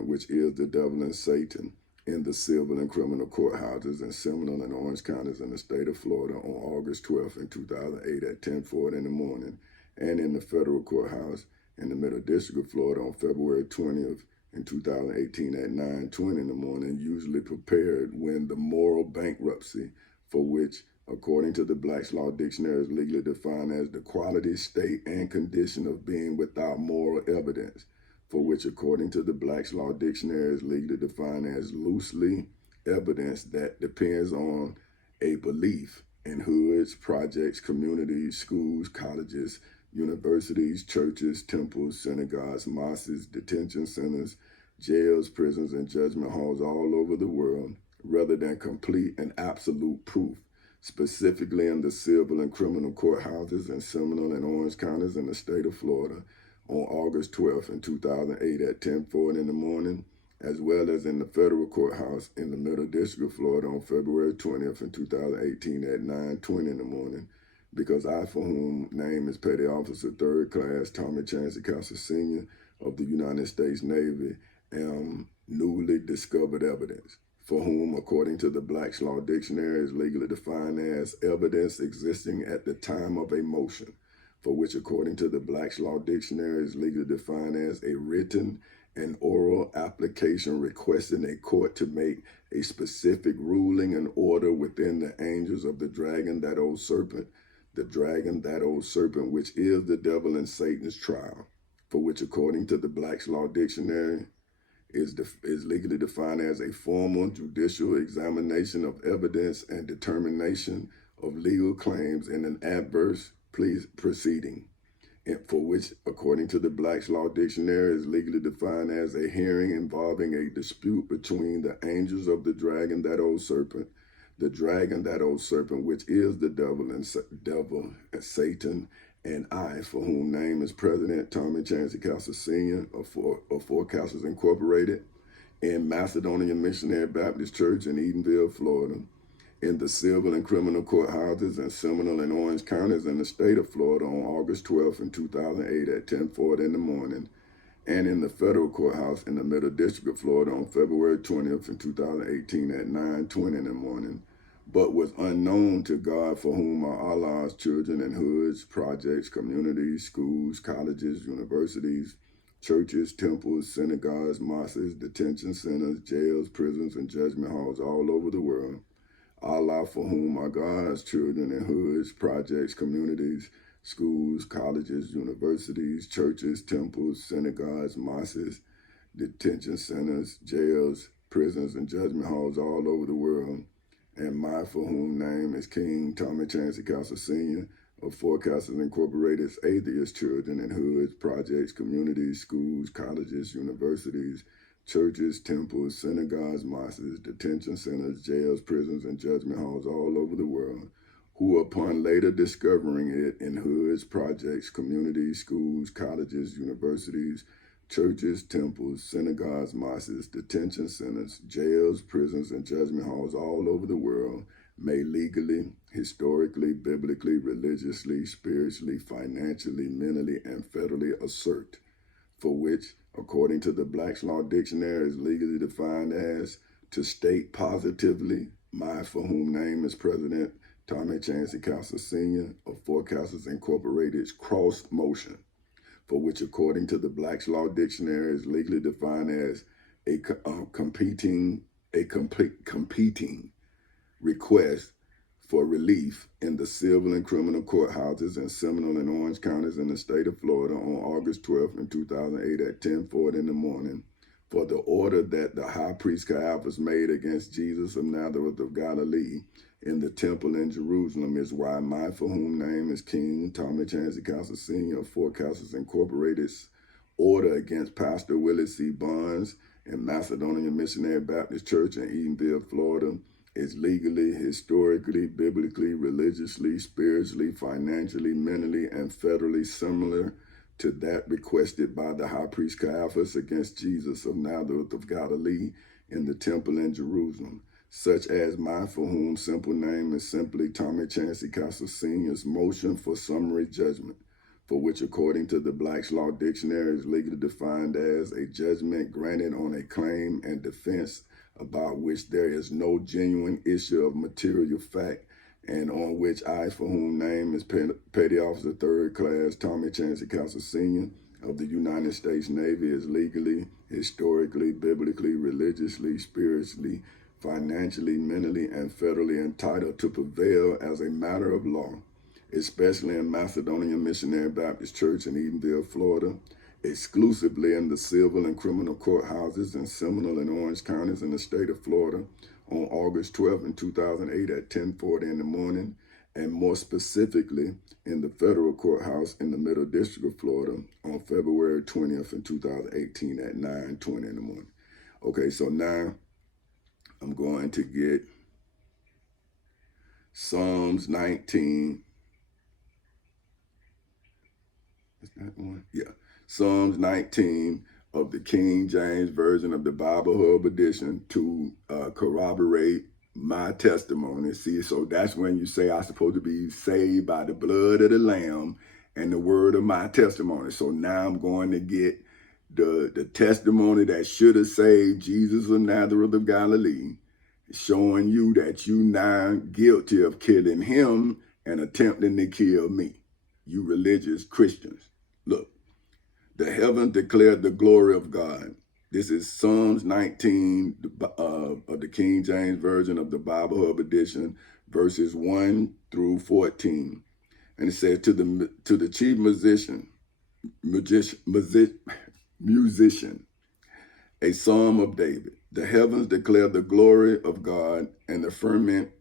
which is the devil and Satan, in the civil and criminal courthouses in Seminole and Orange counties in the state of Florida on August 12th in 2008 at 10:40 in the morning, and in the federal courthouse in the Middle District of Florida on February 20th in 2018 at 9:20 in the morning, usually prepared when the moral bankruptcy for which, according to the Black's Law Dictionary, is legally defined as the quality, state, and condition of being without moral evidence, for which, according to the Black's Law Dictionary, is legally defined as loosely evidence that depends on a belief in hoods, projects, communities, schools, colleges, universities, churches, temples, synagogues, mosques, detention centers, jails, prisons, and judgment halls all over the world, rather than complete and absolute proof, specifically in the civil and criminal courthouses in Seminole and Orange counties in the state of Florida on August 12th in 2008 at 10:40 in the morning, as well as in the federal courthouse in the Middle District of Florida on February 20th in 2018 at 9:20 in the morning, because I, for whom name is Petty Officer 3rd Class Tommy Chancey Castle Sr. of the United States Navy, am newly discovered evidence, for whom, according to the Black's Law Dictionary, is legally defined as evidence existing at the time of a motion, for which, according to the Black's Law Dictionary, is legally defined as a written and oral application requesting a court to make a specific ruling and order within the angels of the dragon, that old serpent, the dragon, that old serpent, which is the devil and Satan's trial, for which, according to the Black's Law Dictionary, is legally defined as a formal judicial examination of evidence and determination of legal claims in an adverse proceeding, and for which, according to the Black's Law Dictionary, is legally defined as a hearing involving a dispute between the angels of the dragon, that old serpent, the dragon, that old serpent, which is the devil and Satan, and I, for whom name is President Tommy Chancey Castle Sr. of Four Castles Incorporated, in Macedonia Missionary Baptist Church in Edenville, Florida, in the civil and criminal courthouses in Seminole and Orange counties in the state of Florida on August 12th in 2008 at 10:40 in the morning, and in the federal courthouse in the Middle District of Florida on February 20th in 2018 at 9:20 in the morning, but was unknown to God, for whom are Allah's children in hoods, projects, communities, schools, colleges, universities, churches, temples, synagogues, mosques, detention centers, jails, prisons, and judgment halls all over the world. Allah, for whom are God's children in hoods, projects, communities, schools, colleges, universities, churches, temples, synagogues, mosques, detention centers, jails, prisons, and judgment halls all over the world. And my, for whom name is King Tommy Chancey Castle Sr. of Four Castles Incorporated's atheist children in hoods, projects, communities, schools, colleges, universities, churches, temples, synagogues, mosques, detention centers, jails, prisons, and judgment halls all over the world, who upon later discovering it in hoods, projects, communities, schools, colleges, universities, churches, temples, synagogues, mosques, detention centers, jails, prisons, and judgment halls all over the world may legally, historically, biblically, religiously, spiritually, financially, mentally, and federally assert, for which, according to the Black's Law Dictionary, is legally defined as to state positively, my, for whom name is President Tommy Chancey Castle Sr. of Four Castles Incorporated's cross motion, for which, according to the Black's Law Dictionary, is legally defined as a competing request for relief in the civil and criminal courthouses in Seminole and Orange counties in the state of Florida on August 12th in 2008 at 10:40 in the morning, for the order that the high priest Caiaphas made against Jesus of Nazareth of Galilee in the temple in Jerusalem, is why my, for whom name is King Tommy Chancey Castle Sr. of Four Castles Incorporated's order against Pastor Willie C. Barnes and Macedonia Missionary Baptist Church in Edenville, Florida, is legally, historically, biblically, religiously, spiritually, financially, mentally, and federally similar to that requested by the high priest Caiaphas against Jesus of Nazareth of Galilee in the temple in Jerusalem, such as my, for whom simple name is simply Tommy Chancey Castle Sr.'s motion for summary judgment, for which, according to the Black's Law Dictionary, is legally defined as a judgment granted on a claim and defense about which there is no genuine issue of material fact, and on which I, for whom name is Petty Officer 3rd Class Tommy Chancey Castle Sr. of the United States Navy, is legally, historically, biblically, religiously, spiritually, financially, mentally, and federally entitled to prevail as a matter of law, especially in Macedonia Missionary Baptist Church in Edenville, Florida, exclusively in the civil and criminal courthouses in Seminole and Orange counties in the state of Florida on August 12 in 2008 at 10:40 in the morning, and more specifically in the federal courthouse in the Middle District of Florida on February 20th in 2018 at 9:20 in the morning. Okay, so now I'm going to get Psalms 19. Is that one? Yeah. Psalms 19 of the King James Version of the Bible Hub Edition to corroborate my testimony. See, so that's when you say I'm supposed to be saved by the blood of the Lamb and the word of my testimony. So now I'm going to get the testimony that should have saved Jesus of Nazareth of Galilee, showing you that you now guilty of killing him and attempting to kill me, you religious Christians. Look, the heavens declared the glory of God. This is Psalms 19 of the King James Version of the Bible Hub Edition, verses 1 through 14. And it says, to the chief musician, a psalm of David. The heavens declare the glory of God, and the firmament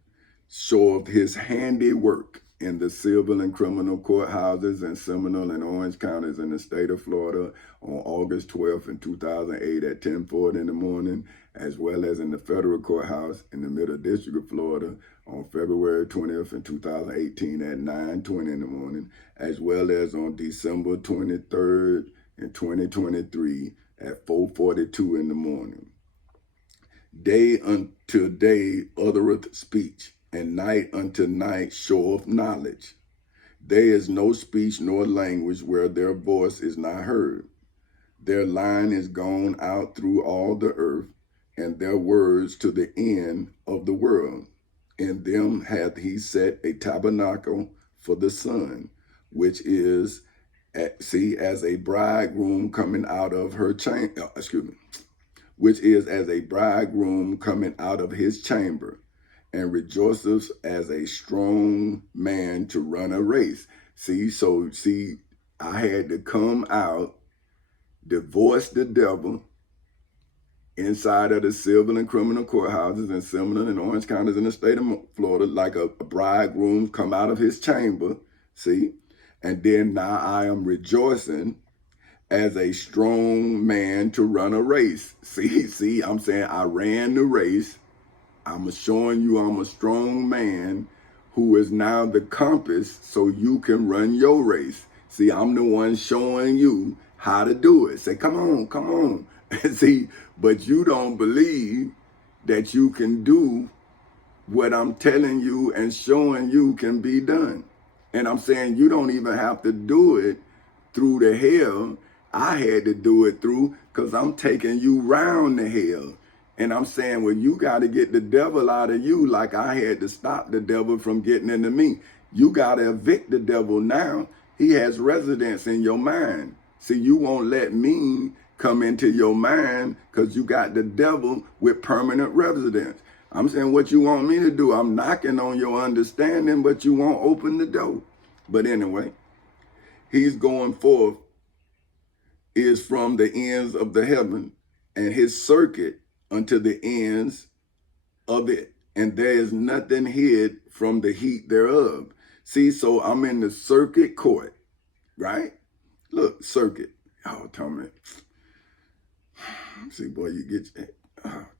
showeth his handiwork in the civil and criminal courthouses in Seminole and Orange counties in the state of Florida on August 12th in 2008 at 10:40 in the morning, as well as in the federal courthouse in the Middle District of Florida on February 20th in 2018 at 9:20 in the morning, as well as on December 23rd in 2023 at 4:42 in the morning. Day unto day uttereth speech, and night unto night showeth knowledge. There is no speech nor language where their voice is not heard. Their line is gone out through all the earth, and their words to the end of the world. In them hath he set a tabernacle for the sun, which is, as a bridegroom coming out of her chamber, which is as a bridegroom coming out of his chamber, and rejoiceth as a strong man to run a race. See, I had to come out, divorce the devil inside of the civil and criminal courthouses in Seminole and Orange counties in the state of Florida, like a bridegroom come out of his chamber, see? And then now I am rejoicing as a strong man to run a race. See, I'm saying I ran the race. I'm showing you I'm a strong man who is now the compass so you can run your race. See, I'm the one showing you how to do it. Say, come on. See, but you don't believe that you can do what I'm telling you and showing you can be done. And I'm saying you don't even have to do it through the hell I had to do it through, because I'm taking you round the hell. And I'm saying, well, you got to get the devil out of you like I had to stop the devil from getting into me. You got to evict the devil now. He has residence in your mind. See, you won't let me come into your mind because you got the devil with permanent residence. I'm saying, what you want me to do? I'm knocking on your understanding, but you won't open the door. But anyway, he's going forth is from the ends of the heaven, and his circuit unto the ends of it. And there is nothing hid from the heat thereof. See, so I'm in the circuit court, right? Look, circuit. Oh, Tommy. See, boy, you get,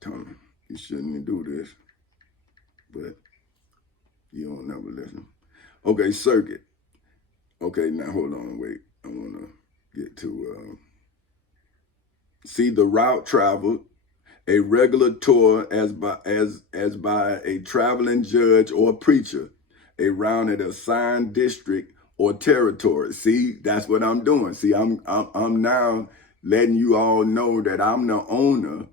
Tommy, you shouldn't do this, but you don't never listen. Okay, circuit. Okay, now hold on, wait. I want to get to, see the route traveled, a regular tour as by a traveling judge or preacher, around an assigned district or territory. See, that's what I'm doing. See, I'm now letting you all know that I'm the owner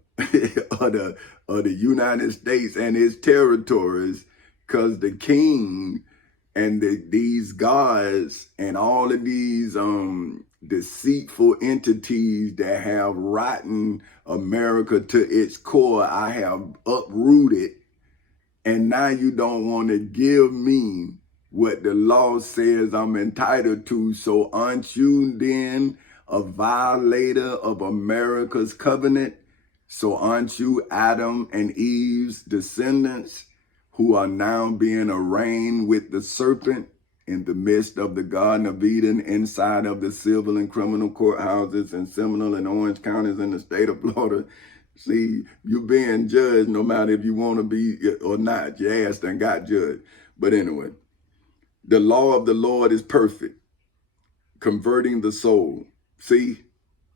of the United States and its territories, because the king And these gods and all of these deceitful entities that have rotten America to its core, I have uprooted. And now you don't want to give me what the law says I'm entitled to. So aren't you then a violator of America's covenant? So aren't you Adam and Eve's descendants who are now being arraigned with the serpent in the midst of the Garden of Eden, inside of the civil and criminal courthouses in Seminole and Orange counties in the state of Florida? See, you're being judged no matter if you want to be or not. Your ass done got judged. But anyway, the law of the Lord is perfect, converting the soul. See,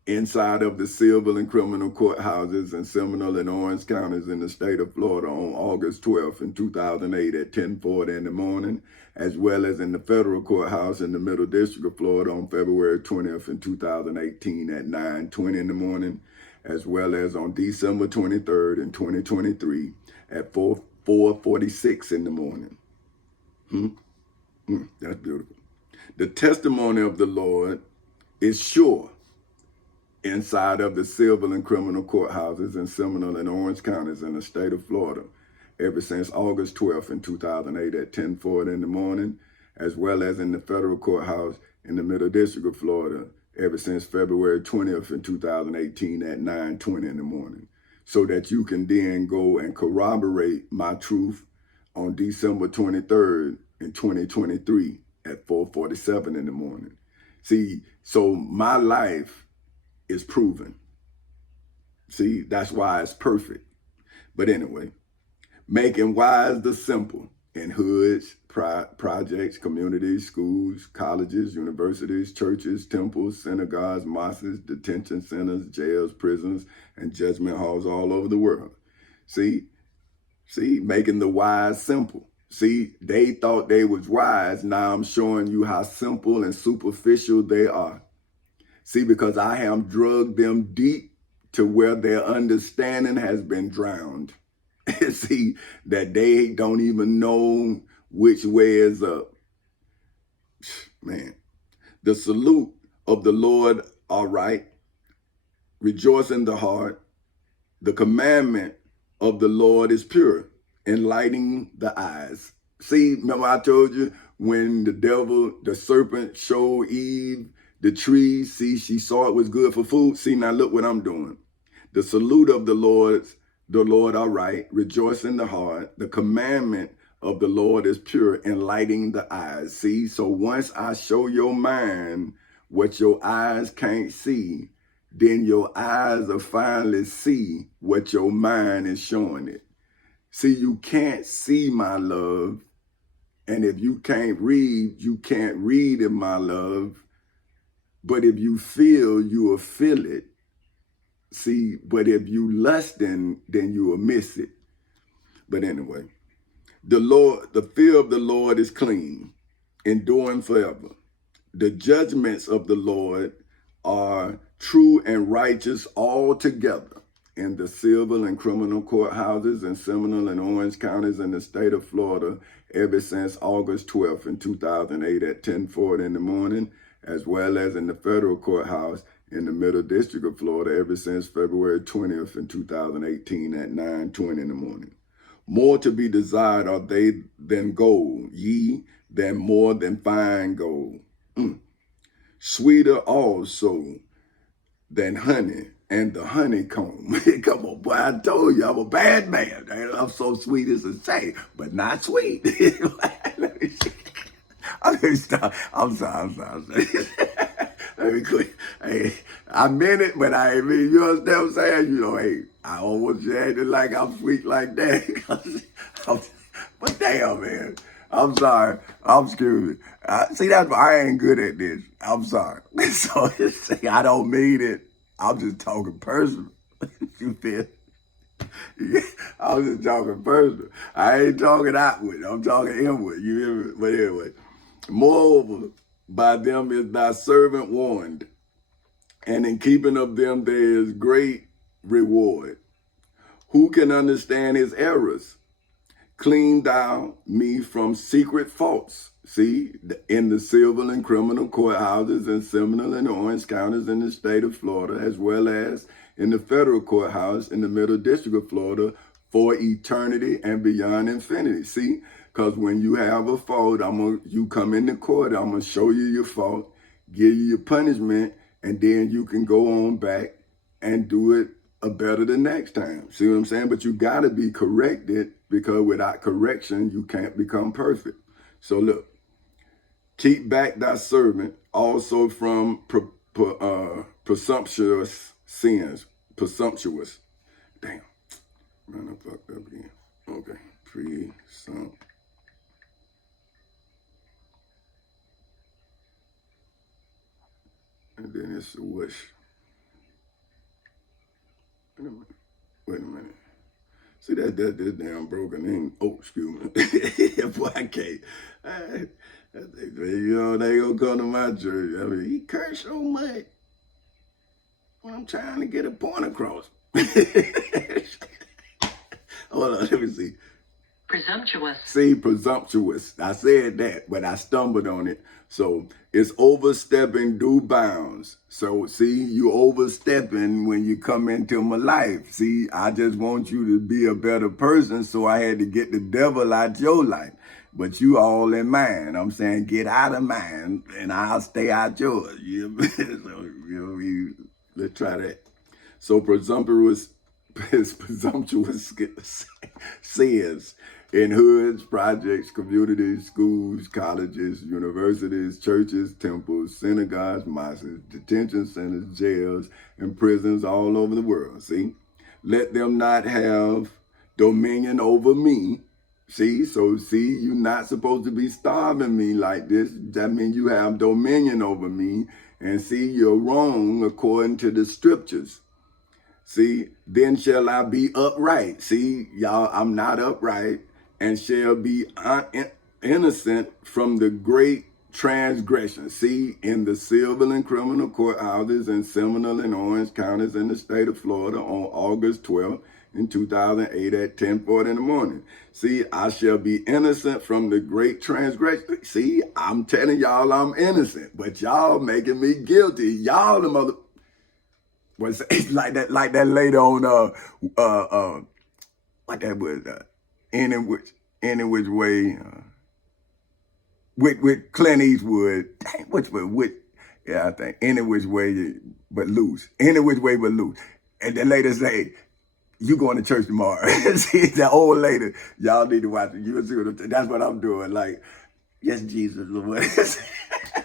inside of the civil and criminal courthouses in Seminole and Orange counties in the state of Florida on August 12th in 2008 at 10:40 in the morning, as well as in the federal courthouse in the Middle District of Florida on February 20th in 2018 at 9:20 in the morning, as well as on December 23rd in 2023 at 4:46 in the morning. That's beautiful. The testimony of the Lord is sure inside of the civil and criminal courthouses in Seminole and Orange counties in the state of Florida ever since August 12th in 2008 at 10:40 in the morning, as well as in the federal courthouse in the Middle District of Florida ever since February 20th in 2018 at 9:20 in the morning, so that you can then go and corroborate my truth on December 23rd in 2023 at 4:47 in the morning. See, so my life is proven. See, that's why it's perfect. But anyway, making wise the simple in hoods, projects, communities, schools, colleges, universities, churches, temples, synagogues, mosques, detention centers, jails, prisons, and judgment halls all over the world. See, making the wise simple. See, they thought they was wise. Now I'm showing you how simple and superficial they are. See, because I have drugged them deep to where their understanding has been drowned. See, that they don't even know which way is up. Man, the salute of the Lord are right. Rejoice in the heart. The commandment of the Lord is pure, enlightening the eyes. See, remember I told you when the devil, the serpent, showed Eve the tree, see, she saw it was good for food. See, now look what I'm doing. The salute of the Lord are right. Rejoice in the heart. The commandment of the Lord is pure, enlightening the eyes. See, so once I show your mind what your eyes can't see, then your eyes will finally see what your mind is showing it. See, you can't see my love. And if you can't read in my love. But if you feel, you will feel it. See, but if you lusting, then you will miss it. But anyway, the fear of the Lord is clean, enduring forever. The judgments of the Lord are true and righteous altogether in the civil and criminal courthouses in Seminole and Orange counties in the state of Florida ever since August 12th in 2008 at 10:40 in the morning, as well as in the federal courthouse in the Middle District of Florida ever since February 20th in 2018 at 9:20 in the morning. More to be desired are they than gold, than more than fine gold. Sweeter also than honey and the honeycomb. Come on, boy, I told you I'm a bad man. I'm so sweet as a say, but not sweet. Let me see. Let me stop. I'm sorry. Let me quit. Hey, I meant it, but I ain't mean, you understand what I'm saying? You know, hey, I don't want you acting like I'm sweet like that. But damn, man. I'm sorry. I'm screwed. See, that's why I ain't good at this. I'm sorry. So I don't mean it. I'm just talking personal. You feel? Yeah, I'm just talking personal. I ain't talking outward. I'm talking inward. You hear me? But anyway, moreover, by them is thy servant warned, and in keeping of them there is great reward. Who can understand his errors? Clean thou me from secret faults. see, in the civil and criminal courthouses in Seminole and Orange counties in the state of Florida, as well as in the federal courthouse in the Middle District of Florida for eternity and beyond infinity. See, because when you have a fault, you come into court, I'm going to show you your fault, give you your punishment, and then you can go on back and do it better the next time. See what I'm saying? But you got to be corrected, because without correction, you can't become perfect. So look, keep back thy servant also from presumptuous sins. Presumptuous. Damn. Man, I fucked up again. Okay. Presumpt. And then it's a wish. Wait a minute. See, that damn broken in. Oh, excuse me. Boy, I can't. You know, they gonna come to my church. I mean, he cursed so much when I'm trying to get a point across. Hold on, let me see. Presumptuous. See, presumptuous. I said that, but I stumbled on it. So it's overstepping due bounds. So see, you overstepping when you come into my life. See, I just want you to be a better person, so I had to get the devil out your life. But you all in mine. I'm saying get out of mine, and I'll stay out yours. So, let's try that. So presumptuous sins in hoods, projects, communities, schools, colleges, universities, churches, temples, synagogues, mosques, detention centers, jails, and prisons all over the world. See, let them not have dominion over me. See, you're not supposed to be starving me like this. That means you have dominion over me. And see, you're wrong according to the scriptures. See, then shall I be upright. See, y'all, I'm not upright, and shall be innocent from the great transgression. See, in the civil and criminal courthouses in Seminole and Orange counties in the state of Florida on August 12th in 2008 at 10:40 in the morning. See, I shall be innocent from the great transgression. See, I'm telling y'all I'm innocent, but y'all making me guilty. Y'all the mother... Was it's like that lady on what that was any which way with Clint Eastwood. Dang, which yeah, I think any which way but loose. Any which way but loose. And the lady say, you going to church tomorrow. See, that old lady, y'all need to watch it. You see what that's what I'm doing. Like, yes, Jesus, Lord.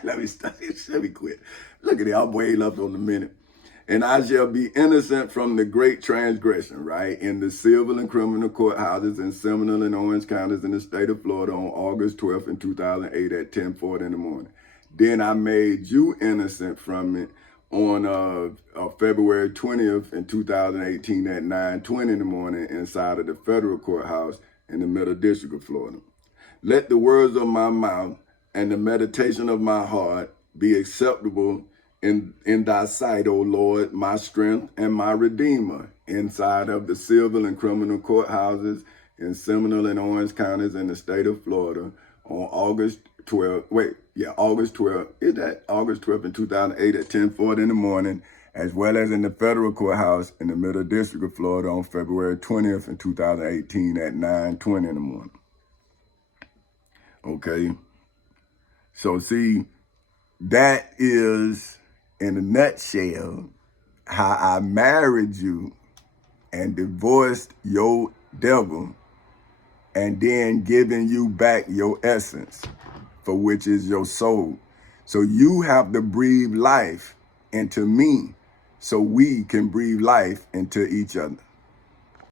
Let me stop. Let me quit. Look at it, I'm way up on the minute. And I shall be innocent from the great transgression, right? In the civil and criminal courthouses in Seminole and Orange counties in the state of Florida on August 12th in 2008 at 10:40 in the morning. Then I made you innocent from it on February 20th in 2018 at 9:20 in the morning inside of the federal courthouse in the Middle District of Florida. Let the words of my mouth and the meditation of my heart be acceptable in thy sight, O Lord, my strength and my redeemer, inside of the civil and criminal courthouses in Seminole and Orange counties in the state of Florida on August 12th. August 12th. Is that August 12th in 2008 at 10:40 in the morning, as well as in the federal courthouse in the Middle District of Florida on February 20th in 2018 at 9:20 in the morning. Okay. So see, that is, in a nutshell, how I married you and divorced your devil, and then giving you back your essence, for which is your soul. So you have to breathe life into me so we can breathe life into each other.